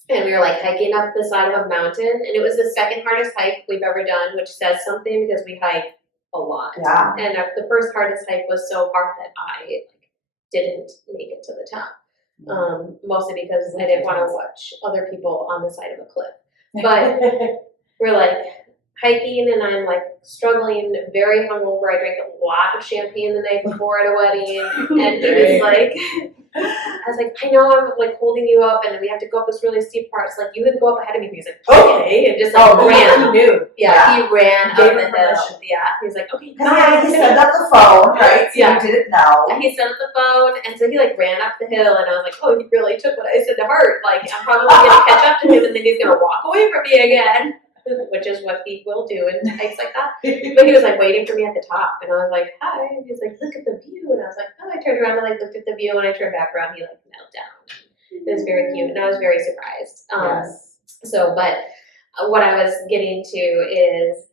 And we were like hiking up the side of a mountain, and it was the second hardest hike we've ever done, which says something because we hike a lot. Yeah. And the first hardest hike was so hard that I didn't make it to the top. Mostly because I didn't want to watch other people on the side of a cliff. But we're like hiking, and I'm like struggling, very hungover. I drank a lot of champagne the night before at a wedding, and he was like, I was like, I know I'm like holding you up, and we have to go up this really steep part. So like, you would go up ahead of me. And he's like, okay, and just like ran. He knew. Yeah, he ran up the hill. permission. Yeah, he was like, okay, He set up the phone, right? So Yeah. you didn't know. And he set up the phone, and so he like ran up the hill, and I was like, oh, he really took what I said to heart. Like, I'm probably gonna catch up to him, and then he's gonna walk away from me again, which is what he will do in hikes like that. But he was like waiting for me at the top, and I was like, hi. And he was like, look at the view, and I was like, oh. I turned around and like looked at the view, and I turned back around. He like knelt down. It was very cute, and I was very surprised. Yes. So, but what I was getting to is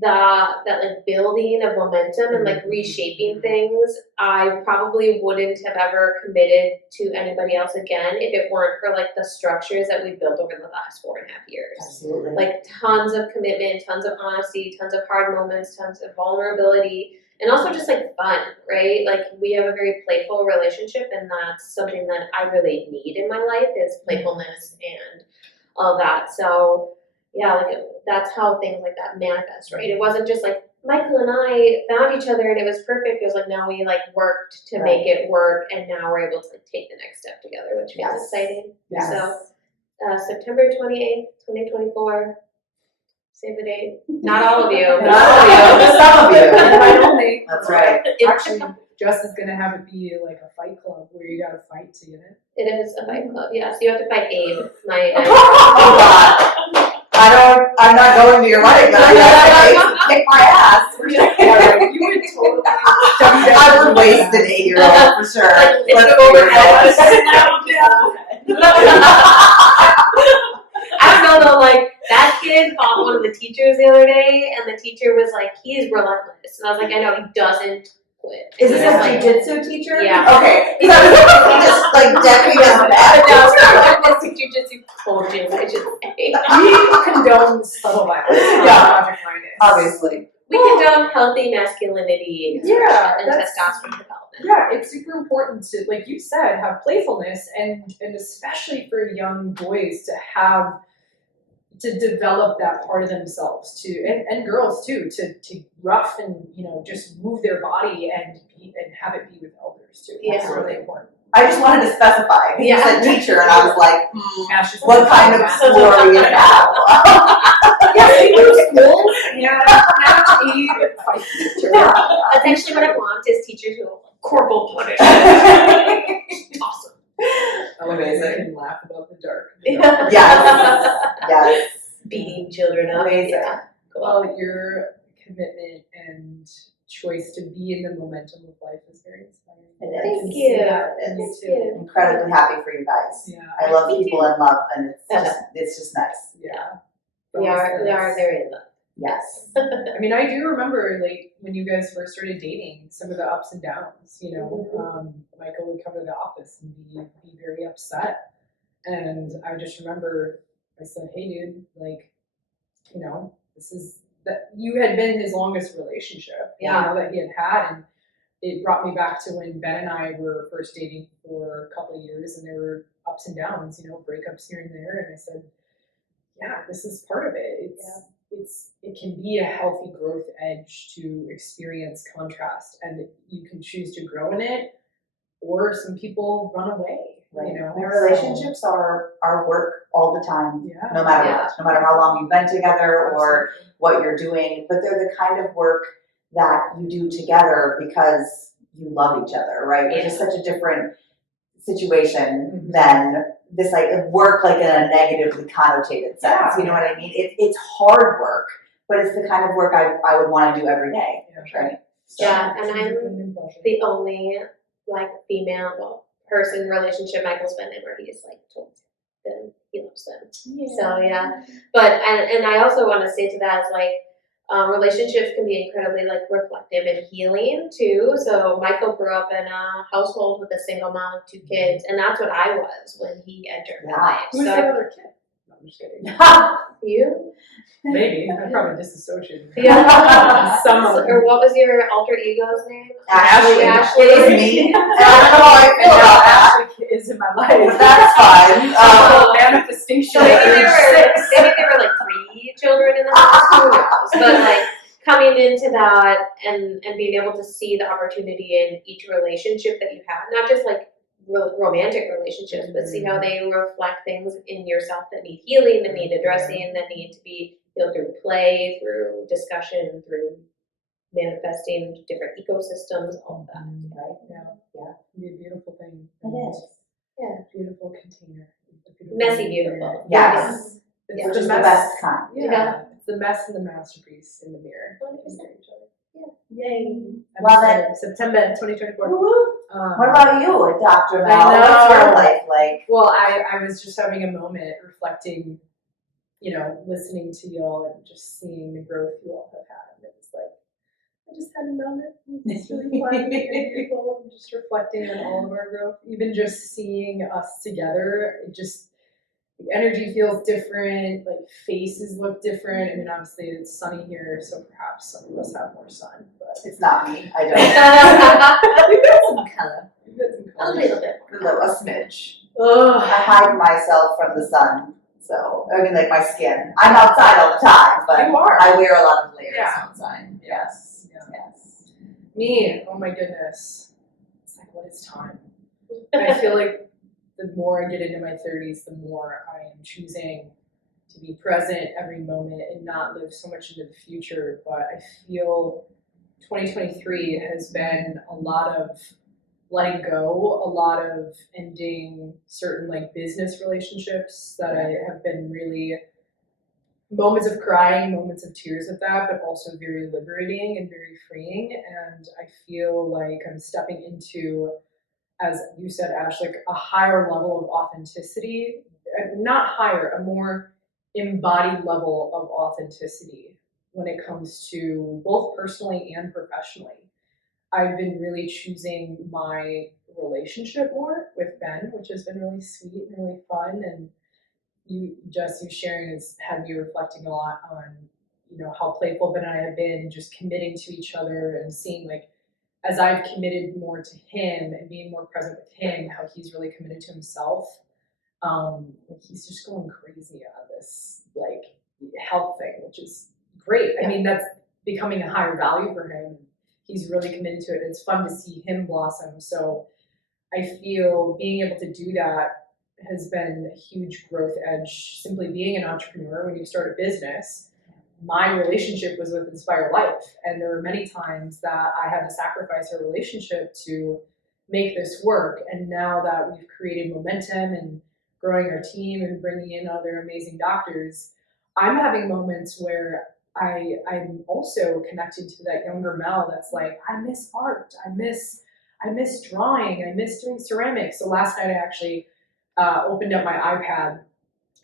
that like building of momentum and like reshaping things. I probably wouldn't have ever committed to anybody else again if it weren't for like the structures that we built over the last 4.5 years. Absolutely. Like tons of commitment, tons of honesty, tons of hard moments, tons of vulnerability, and also just like fun, right? Like we have a very playful relationship, and that's something that I really need in my life is playfulness and all that. So yeah, like that's how things like that manifest, right? It wasn't just like Michael and I found each other and it was perfect. It was like now we like worked to make it work, and now we're able to like take the next step together, which feels exciting. Yes. So September 28th, 2024. Save the date. Not all of you. Not all of you. Some of you. Invite only. That's right. Actually, Jess is gonna have it be like a fight club where you gotta fight to get it. It is a fight club, yeah. So you have to fight Abe. Oh God. I'm not going to your wedding, but I gotta kick my ass. For sure. You would totally. I would waste an 8-year-old for sure. Like, Let's it's be over. real. I don't know though, like that kid fought one of the teachers the other day, and the teacher was like, he's relentless. And I was like, I know, he doesn't quit. Is this He's a like, jujitsu teacher? Yeah. Okay. Because I was just like decking his back. No, it's jujitsu coaching, I should say. We condone subtle violence. Yeah. Project Lioness. Obviously. We condone healthy masculinity Yeah, and that's- testosterone development. Yeah, it's super important to, like you said, have playfulness and especially for young boys to develop that part of themselves and girls too, to rough and, just move their body and have it be with elders too. That's Yeah. really important. I just wanted to specify. Because you said teacher, and I was like, Ashes what kind of school are we gonna have? Yeah, we go to school. Yeah, now to eat and fight teacher. That's actually what I want is teachers who will corporal punish. Awesome. Amazing. I can laugh about the dark. Yes. Beating children up. Amazing. Yeah. Well, your commitment and choice to be in the momentum of life is very inspiring. Thank you. And you Thank too. you. Incredibly happy for you guys. Yeah. I love Me people too. and love, and it's just nice. Yeah. We are very in love. Yes. I mean, I do remember like when you guys first started dating, some of the ups and downs. Michael would come to the office and be very upset, and I just remember I said, "Hey, dude, like, this is that you had been his longest relationship, that he had, and it brought me back to when Ben and I were first dating for a couple of years, and there were ups and downs, breakups here and there, and I said, yeah, this is part of it. It can be a healthy growth edge to experience contrast, and you can choose to grow in it, or some people run away. Right. My relationships are work all the time, Yeah. no matter what, no matter how long you've been together or what you're doing. But they're the kind of work that you do together because you love each other, right? Which is such a different situation than this like work like in a negatively connotated sense. Yeah. You know what I mean? It's hard work, but it's the kind of work I would want to do every day. Yeah. Right? Yeah, and I'm the only like female person relationship Michael's been in where he's like told them he loves them. So yeah, but and I also want to say to that is like relationships can be incredibly like reflective and healing too. So Michael grew up in a household with a single mom of 2 kids, and that's what I was when he entered my life. Who's So the other kid? No, I'm just kidding. you? Maybe. I'm probably disassociated. Yeah. Some of them. Or what was your alter ego's name? Ashley. Ashley. It is me. I don't know how I feel about that. Ashley is in my life. That's fine. Manifestation. So maybe there were like 3 children in the house, who knows? But like coming into that and being able to see the opportunity in each relationship that you have, not just like romantic relationships, but see how they reflect things in yourself that need healing, that need addressing, that need to be healed through play, through discussion, through manifesting different ecosystems, all of that. Right? Yeah. It'd be a beautiful thing. It is. Yeah. Beautiful container. Messy beautiful. Yes. It's Which is the best kind. Yeah. It's the mess and the masterpiece in the mirror. 100%. Yay. I'm Love excited. September 2024. What about you, Dr. I Mel? know. What's your life like? Well, I was just having a moment reflecting, listening to y'all and just seeing the growth you all have had. And it was like, I just had a moment. It's really fun and beautiful. And just reflecting on all of our growth. Even just seeing us together, the energy feels different, like faces look different. I mean, obviously it's sunny here, so perhaps some of us have more sun, but It's not me. I don't. you've got some color. A little bit. A smidge. Ugh. I hide myself from the sun. So, I mean, like my skin. I'm outside all the time, but You are. I wear a lot of layers Yeah. outside. Yes. Yes. Me, oh my goodness. It's like, what is time? I feel like the more I get into my 30s, the more I am choosing to be present every moment and not live so much into the future. But I feel 2023 has been a lot of letting go, a lot of ending certain like business relationships that I have been really moments of crying, moments of tears with that, but also very liberating and very freeing. And I feel like I'm stepping into, as you said, Ash, like a higher level of authenticity, not higher, a more embodied level of authenticity when it comes to both personally and professionally. I've been really choosing my relationship more with Ben, which has been really sweet and really fun. And you, Jess, you sharing has had me reflecting a lot on, how playful Ben and I have been, just committing to each other and seeing like, as I've committed more to him and being more present with him, how he's really committed to himself. He's just going crazy on this like health thing, which is great. I mean, that's becoming a higher value for him. He's really committed to it. It's fun to see him blossom. So I feel being able to do that has been a huge growth edge. Simply being an entrepreneur, when you start a business, my relationship was with Inspire Life. And there were many times that I had to sacrifice a relationship to make this work. And now that we've created momentum and growing our team and bringing in other amazing doctors, I'm having moments where I'm also connected to that younger Mel that's like, I miss art, I miss drawing, I miss doing ceramics. So last night I actually opened up my iPad,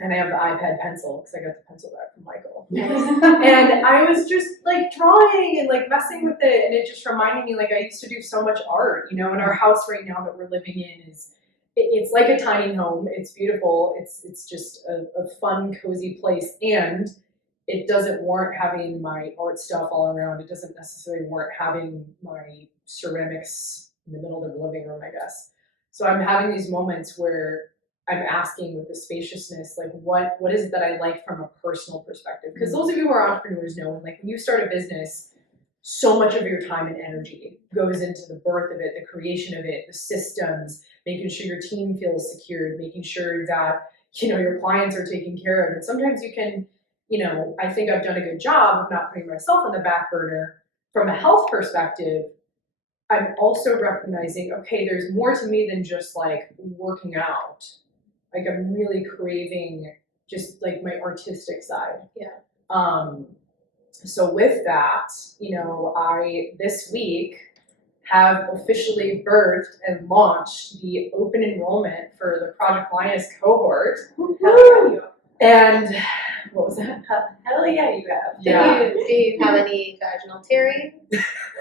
and I have the iPad pencil because I got the pencil back from Michael. And I was just like drawing and like messing with it, and it just reminded me like I used to do so much art, in our house right now that we're living in it's like a tiny home. It's beautiful. It's just a fun, cozy place, and it doesn't warrant having my art stuff all around. It doesn't necessarily warrant having my ceramics in the middle of the living room, I guess. So I'm having these moments where I'm asking with the spaciousness, like what is it that I like from a personal perspective? Because those of you who are entrepreneurs know, like when you start a business, so much of your time and energy goes into the birth of it, the creation of it, the systems, making sure your team feels secured, making sure that, your clients are taken care of. And sometimes you can, I think I've done a good job of not putting myself on the back burner. From a health perspective, I'm also recognizing, okay, there's more to me than just like working out. Like I'm really craving just like my artistic side. Yeah. So with that, you know, I this week have officially birthed and launched the open enrollment for the Project Lioness Cohort. Woo! And what was that? Hell yeah, you have. Yeah. Do you have any vaginal tearing?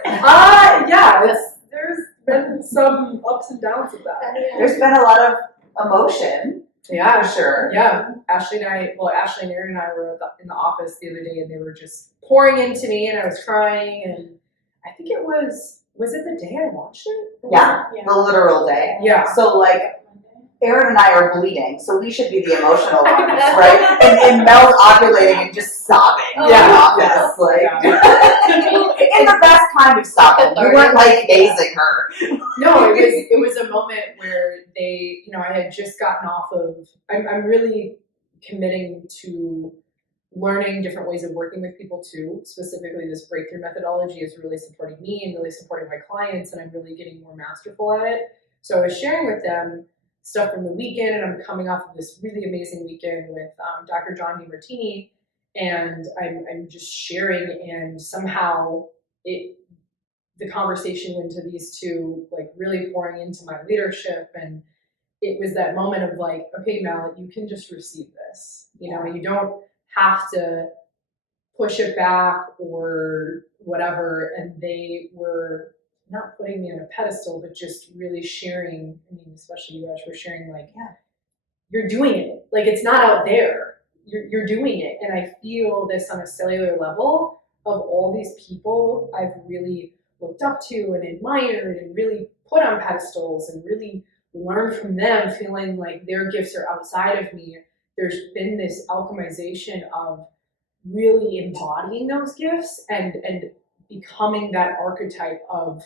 Yeah, there's been some ups and downs of that. There's been a lot of emotion, Yeah, for sure. yeah. Ashley and Aryn and I were in the office the other day, and they were just pouring into me, and I was crying, and I think it was it the day I launched it? Yeah, Yeah. the literal day. Yeah. So like, Aryn and I are bleeding, so we should be the emotional ones, right? And Mel's ovulating and just sobbing in the office, like, in the best kind of sobbing. We weren't like hazing her. No, it was a moment where they, you know, I had just gotten off of. I'm really committing to learning different ways of working with people too. Specifically, this breakthrough methodology is really supporting me and really supporting my clients, and I'm really getting more masterful at it. So I was sharing with them stuff from the weekend, and I'm coming off of this really amazing weekend with Dr. John DiMartini, and I'm just sharing, and somehow the conversation went to these two, like really pouring into my leadership, and it was that moment of like, okay, Mel, you can just receive this. You know, you don't have to push it back or whatever. And they were not putting me on a pedestal, but just really sharing. I mean, especially you guys were sharing, like, yeah, you're doing it. Like, it's not out there. You're doing it. And I feel this on a cellular level of all these people I've really looked up to and admired and really put on pedestals and really learned from them, feeling like their gifts are outside of me. There's been this alchemization of really embodying those gifts and becoming that archetype of,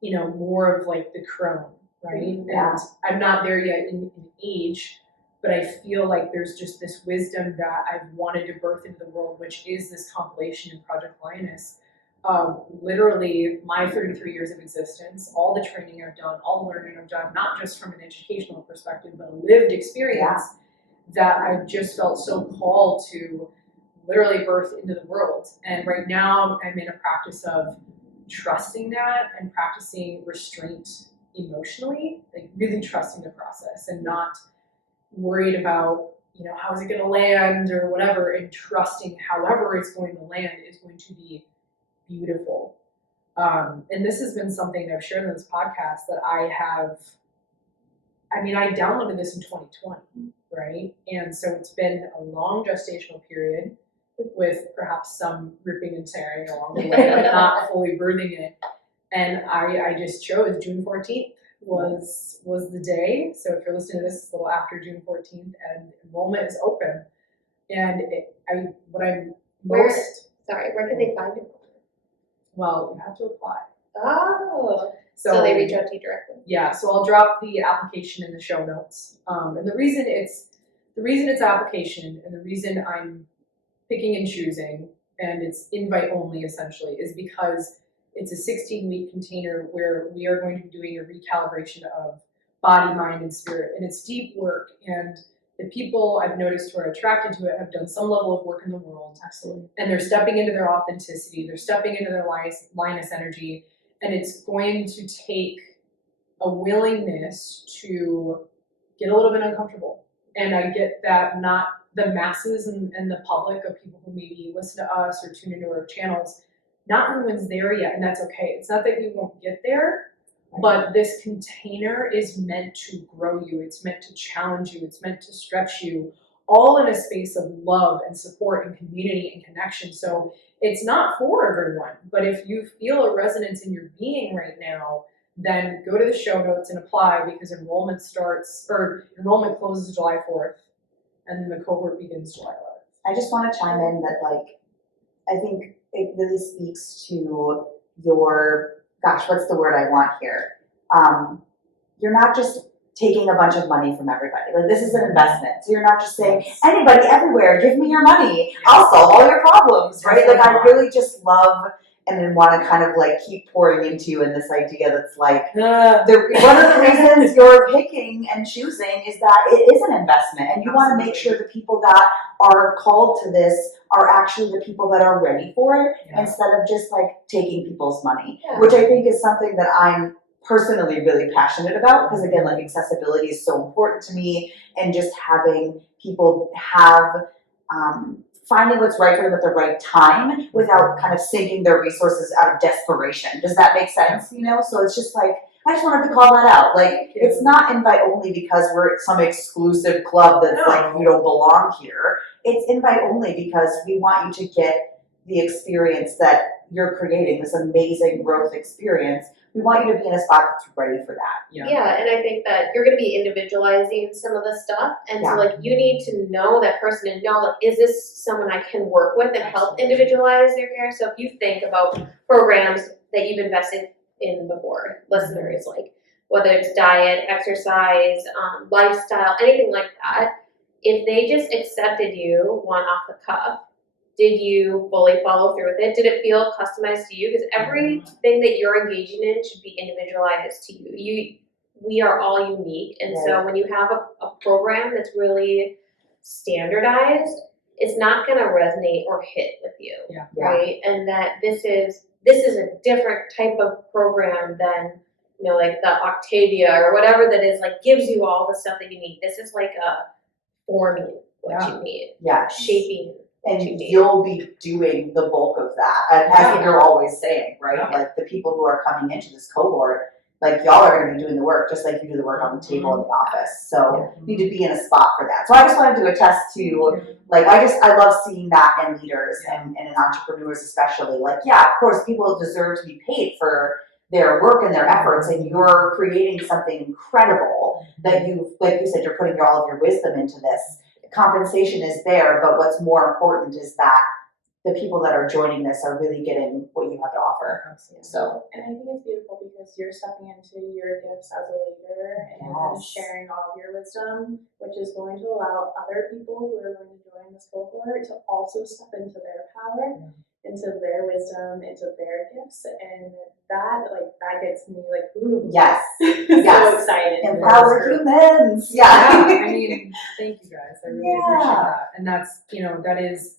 you know, more of like the crone, right? Yeah. And I'm not there yet in age, but I feel like there's just this wisdom that I've wanted to birth into the world, which is this compilation in Project Lioness of literally my 33 years of existence, all the training I've done, all the learning I've done, not just from an educational perspective, but a lived experience that I just felt so called to literally birth into the world. And right now I'm in a practice of trusting that and practicing restraint emotionally, like really trusting the process and not worried about, you know, how is it going to land or whatever, and trusting however it's going to land is going to be beautiful. And this has been something I've shared in this podcast that I downloaded this in 2020, right? And so it's been a long gestational period with perhaps some ripping and tearing along the way, but not fully birthing it. And I just chose June 14th was the day. So if you're listening to this, it's a little after June 14th, and enrollment is open. And where can they find it? Well, you have to apply. Oh, so they reach out to you directly. Yeah, so I'll drop the application in the show notes. And the reason it's application, and the reason I'm picking and choosing, and it's invite only essentially, is because it's a 16-week container where we are going to be doing a recalibration of body, mind, and spirit. And it's deep work. And the people I've noticed who are attracted to it have done some level of work in the world. Absolutely. And they're stepping into their authenticity. They're stepping into their lioness energy. And it's going to take a willingness to get a little bit uncomfortable. And I get that not the masses and the public of people who maybe listen to us or tune into our channels, not everyone's there yet, and that's okay. It's not that we won't get there, but this container is meant to grow you. It's meant to challenge you. It's meant to stretch you, all in a space of love and support and community and connection. So it's not for everyone, but if you feel a resonance in your being right now, then go to the show notes and apply, because enrollment closes July 4th, and then the cohort begins July 11th. I just want to chime in that, like, I think it really speaks to your, gosh, what's the word I want here? You're not just taking a bunch of money from everybody. Like, this is an investment. So you're not just saying, anybody, everywhere, give me your money. I'll solve all your problems, right? Like, I really just love and then want to kind of like keep pouring into you in this idea that's like, Ah. one of the reasons you're picking and choosing is that it is an investment, and you want to make sure the people that are called to this are actually the people that are ready for it, instead of just like taking people's money, which I think is something that I'm personally really passionate about, because again, like accessibility is so important to me, and just having people have finding what's right for them at the right time without kind of sinking their resources out of desperation. Does that make sense? You know, so it's just like, I just wanted to call that out. Like, it's not invite only because we're some exclusive club that's like, you don't belong here. It's invite only because we want you to get the experience that you're creating, this amazing growth experience. We want you to be in a spot that's ready for that. Yeah, and I think that you're going to be individualizing some of the stuff, and so like you need to know that person and know like, is this someone I can work with and help individualize their care? So if you think about programs that you've invested in before, listeners, like whether it's diet, exercise, lifestyle, anything like that, if they just accepted you one off the cuff, did you fully follow through with it? Did it feel customized to you? Because everything that you're engaging in should be individualized to you. We are all unique. And so when you have a program that's really standardized, it's not going to resonate or hit with you, right? And that this is a different type of program than, you know, like the Octavia or whatever that is like gives you all the stuff that you need. This is like a forming what you need, shaping. And you'll be doing the bulk of that, and as you're always saying, right? Like the people who are coming into this cohort, like y'all are going to be doing the work just like you do the work on the table in the office. So you need to be in a spot for that. So I just wanted to attest to, like, I love seeing that in leaders and in entrepreneurs especially. Like, of course, people deserve to be paid for their work and their efforts, and you're creating something incredible that like you said, you're putting all of your wisdom into this. Compensation is there, but what's more important is that the people that are joining this are really getting what you have to offer. Absolutely. So, and I think it's beautiful because you're stepping into your gifts as a leader and sharing all of your wisdom, which is going to allow other people who are going to join this cohort to also step into their power, into their wisdom, into their gifts, and that gets me like, ooh, so excited. Empower humans. I mean, thank you guys. I really appreciate that. And that's, that is,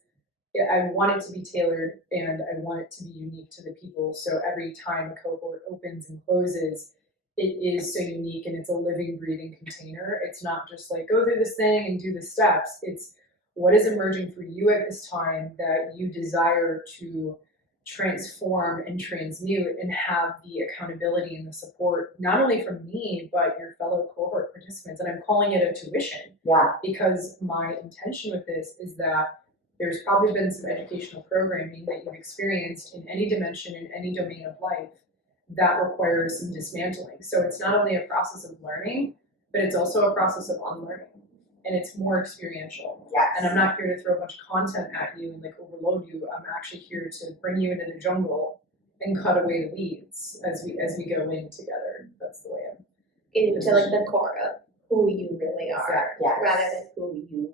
I want it to be tailored and I want it to be unique to the people. So every time a cohort opens and closes, it is so unique and it's a living, breathing container. It's not just like go through this thing and do the steps. It's what is emerging for you at this time that you desire to transform and transmute and have the accountability and the support, not only from me, but your fellow cohort participants. And I'm calling it a tuition. Because my intention with this is that there's probably been some educational programming that you've experienced in any dimension, in any domain of life, that requires some dismantling. So it's not only a process of learning, but it's also a process of unlearning. And it's more experiential. And I'm not here to throw a bunch of content at you and like overload you. I'm actually here to bring you into the jungle and cut away the weeds as we go in together. That's the way I'm getting to like the core of who you really are, rather than who you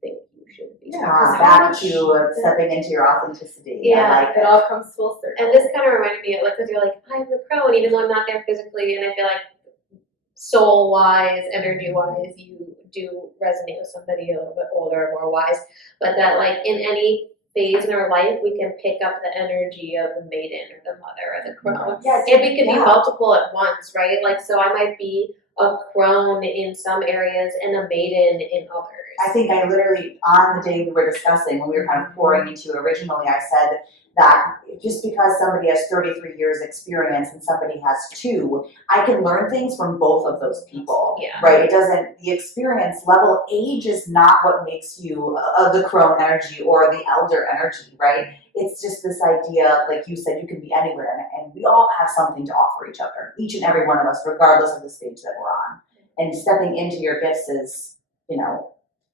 think you should be. Back to stepping into your authenticity. It all comes full circle. And this kind of reminded me of like, because you're like, I'm the crone, even though I'm not there physically, and I feel like soul-wise, energy-wise, you do resonate with somebody a little bit older, more wise, but that like in any phase in our life, we can pick up the energy of the maiden or the mother or the crone. And we can be multiple at once, right? Like, so I might be a crone in some areas and a maiden in others. I think I literally, on the day we were discussing, when we were kind of pouring into originally, I said that just because somebody has 33 years experience and somebody has 2, I can learn things from both of those people, right? It doesn't, the experience level, age is not what makes you the crone energy or the elder energy, right? It's just this idea, like you said, you can be anywhere and we all have something to offer each other, each and every one of us, regardless of the stage that we're on. And stepping into your gifts is,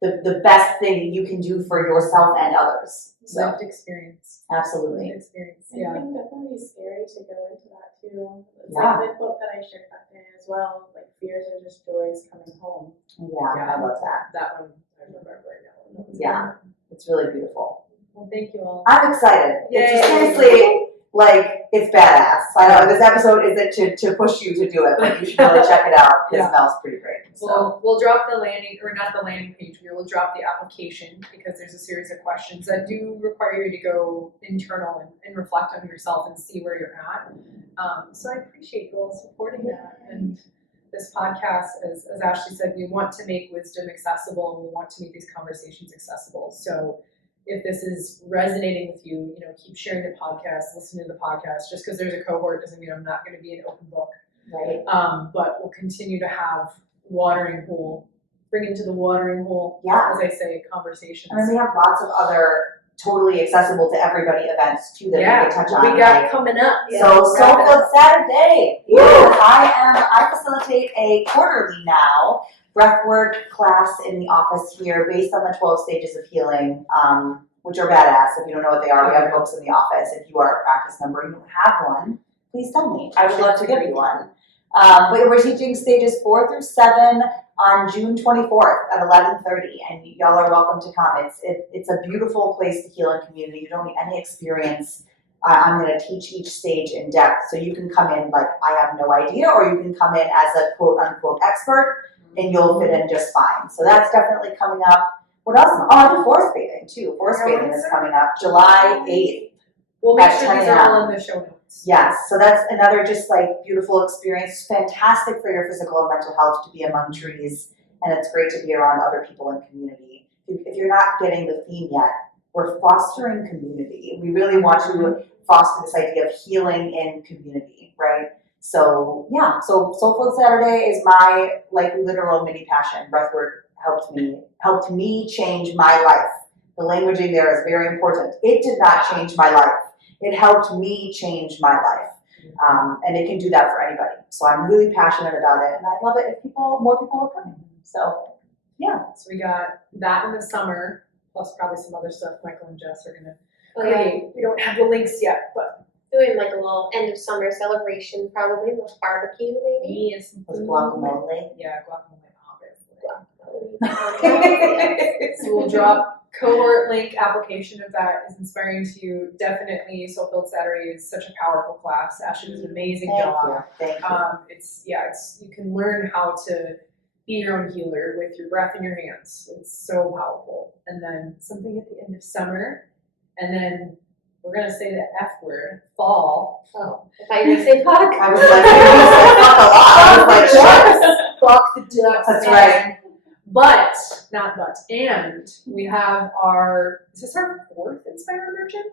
the best thing that you can do for yourself and others. Lived experience. Absolutely. Lived experience. I think definitely scary to go into that too. It's like the quote that I shared that day as well. Like fears are just joys coming home. I love that. That one I remember right now. It's really beautiful. Well, thank you all. I'm excited. Yay. Seriously, like, it's badass. I know this episode isn't to push you to do it, but you should really check it out because Mel's pretty great. So. We'll drop the landing, or not the landing page, we will drop the application because there's a series of questions that do require you to go internal and reflect on yourself and see where you're at. So I appreciate you all supporting that. And this podcast, as Ashley said, we want to make wisdom accessible and we want to make these conversations accessible. So if this is resonating with you, keep sharing the podcast, listen to the podcast. Just because there's a cohort doesn't mean I'm not going to be an open book. Right. But we'll continue to have watering hole, bring into the watering hole, as I say, conversations. I mean, we have lots of other totally accessible to everybody events too that we can touch on. We got coming up. So Soulful Saturday. I facilitate a quarterly now Breathwork class in the office here based on the 12 stages of healing, which are badass. If you don't know what they are, we have books in the office. If you are a practice member and you don't have one, please tell me. I would love to give you one. But we're teaching stages 4 through 7 on June 24th at 11:30, and y'all are welcome to come. It's a beautiful place to heal in community. You don't need any experience. I'm going to teach each stage in depth, so you can come in like I have no idea, or you can come in as a quote unquote expert, and you'll fit in just fine. So that's definitely coming up. What else? Oh, I do forest bathing too. Forest bathing is coming up July 8th. We'll make sure these are all in the show notes. Yes, so that's another just like beautiful experience. Fantastic for your physical and mental health to be among trees, and it's great to be around other people in community. If you're not getting the theme yet, we're fostering community. We really want to foster this idea of healing in community, right? So yeah, so Soulful Saturday is my like literal mini passion. Breathwork helped me change my life. The languaging there is very important. It did not change my life. It helped me change my life. And it can do that for anybody. So I'm really passionate about it, and I'd love it if more people were coming. So yeah. So we got that in the summer, plus probably some other stuff Michael and Jess are gonna create. We don't have the links yet, but doing like a little end of summer celebration, probably a little barbecue maybe. yes, With guacamole. Yeah, guacamole. Guacamole. So we'll drop cohort link application if that is inspiring to you. Definitely Soulfilled Saturday is such a powerful class. Ashley does an amazing job. Thank you. It's you can learn how to be your own healer with your breath in your hands. It's so powerful. And then something at the end of summer, and then we're gonna say the F word, fall. Oh, I thought you were gonna say fuck. I was like, fuck a lot. I was like, Fuck the ducks. That's right. And we have is this our 4th Inspire Immersion?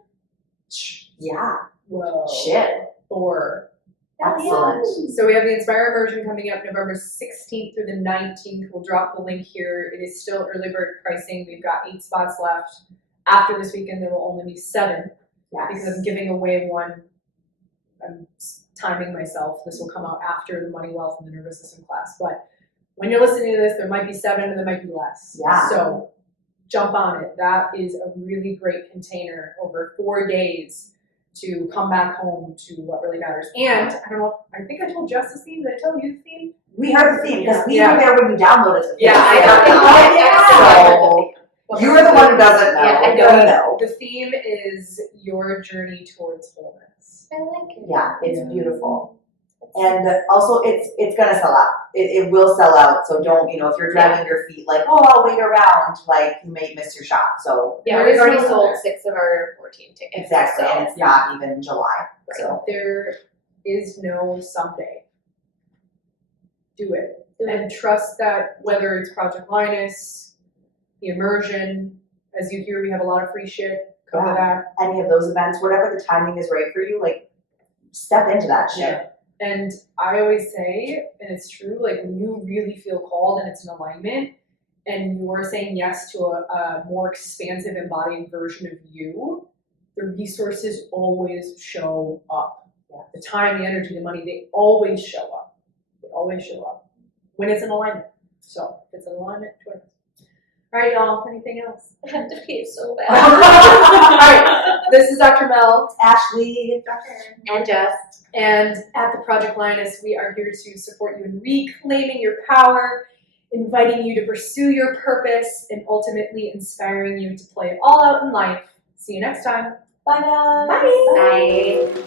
Yeah. Whoa. Shit. 4. Excellent. So we have the Inspire Immersion coming up November 16th through the 19th. We'll drop the link here. It is still early bird pricing. We've got 8 spots left. After this weekend, there will only be 7 because I'm giving away one. I'm timing myself. This will come out after the Money, Wealth, and the Nervous System class. But when you're listening to this, there might be 7 and there might be less. Yeah. So jump on it. That is a really great container over 4 days to come back home to what really matters. And I don't know, I think I told Jess the theme. Did I tell you the theme? We heard the theme because we were there when you downloaded it. Yeah, So you are the one who doesn't know. Yeah, I don't know. The theme is your journey towards wholeness. I like it. Yeah, it's beautiful. And also, it's gonna sell out. It will sell out. So don't, if you're dragging your feet like, oh, I'll wait around, like you may miss your shot. So Yeah, we've already sold 6 of our 14 tickets. exactly, So. and it's not even July. So There is no someday. Do it. And trust that whether it's Project Lioness, the Immersion, as you hear, we have a lot of free shit. Go to that. any of those events, whatever the timing is right for you, like step into that shit. Yeah. And I always say, and it's true, like when you really feel called and it's an alignment and you're saying yes to a more expansive embodied version of you, the resources always show up. Yeah. The time, the energy, the money, they always show up. They always show up when it's an alignment. So if it's an alignment, join us. All right, y'all, anything else? I have to pee so bad. All right, this is Dr. Mel, Ashley, And Jess. and at the Project Lioness, we are here to support you in reclaiming your power, inviting you to pursue your purpose, and ultimately inspiring you to play it all out in life. See you next time. Bye, guys. Bye.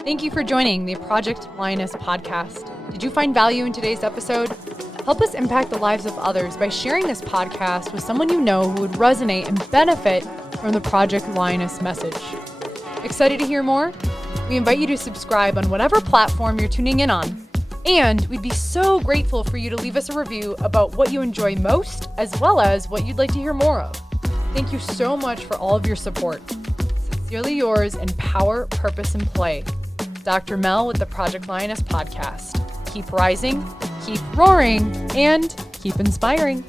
Thank you for joining the Project Lioness podcast. Did you find value in today's episode? Help us impact the lives of others by sharing this podcast with someone you know who would resonate and benefit from the Project Lioness message. Excited to hear more? We invite you to subscribe on whatever platform you're tuning in on. And we'd be so grateful for you to leave us a review about what you enjoy most, as well as what you'd like to hear more of. Thank you so much for all of your support. Sincerely yours in power, purpose, and play. Dr. Mel with the Project Lioness podcast. Keep rising, keep roaring, and keep inspiring.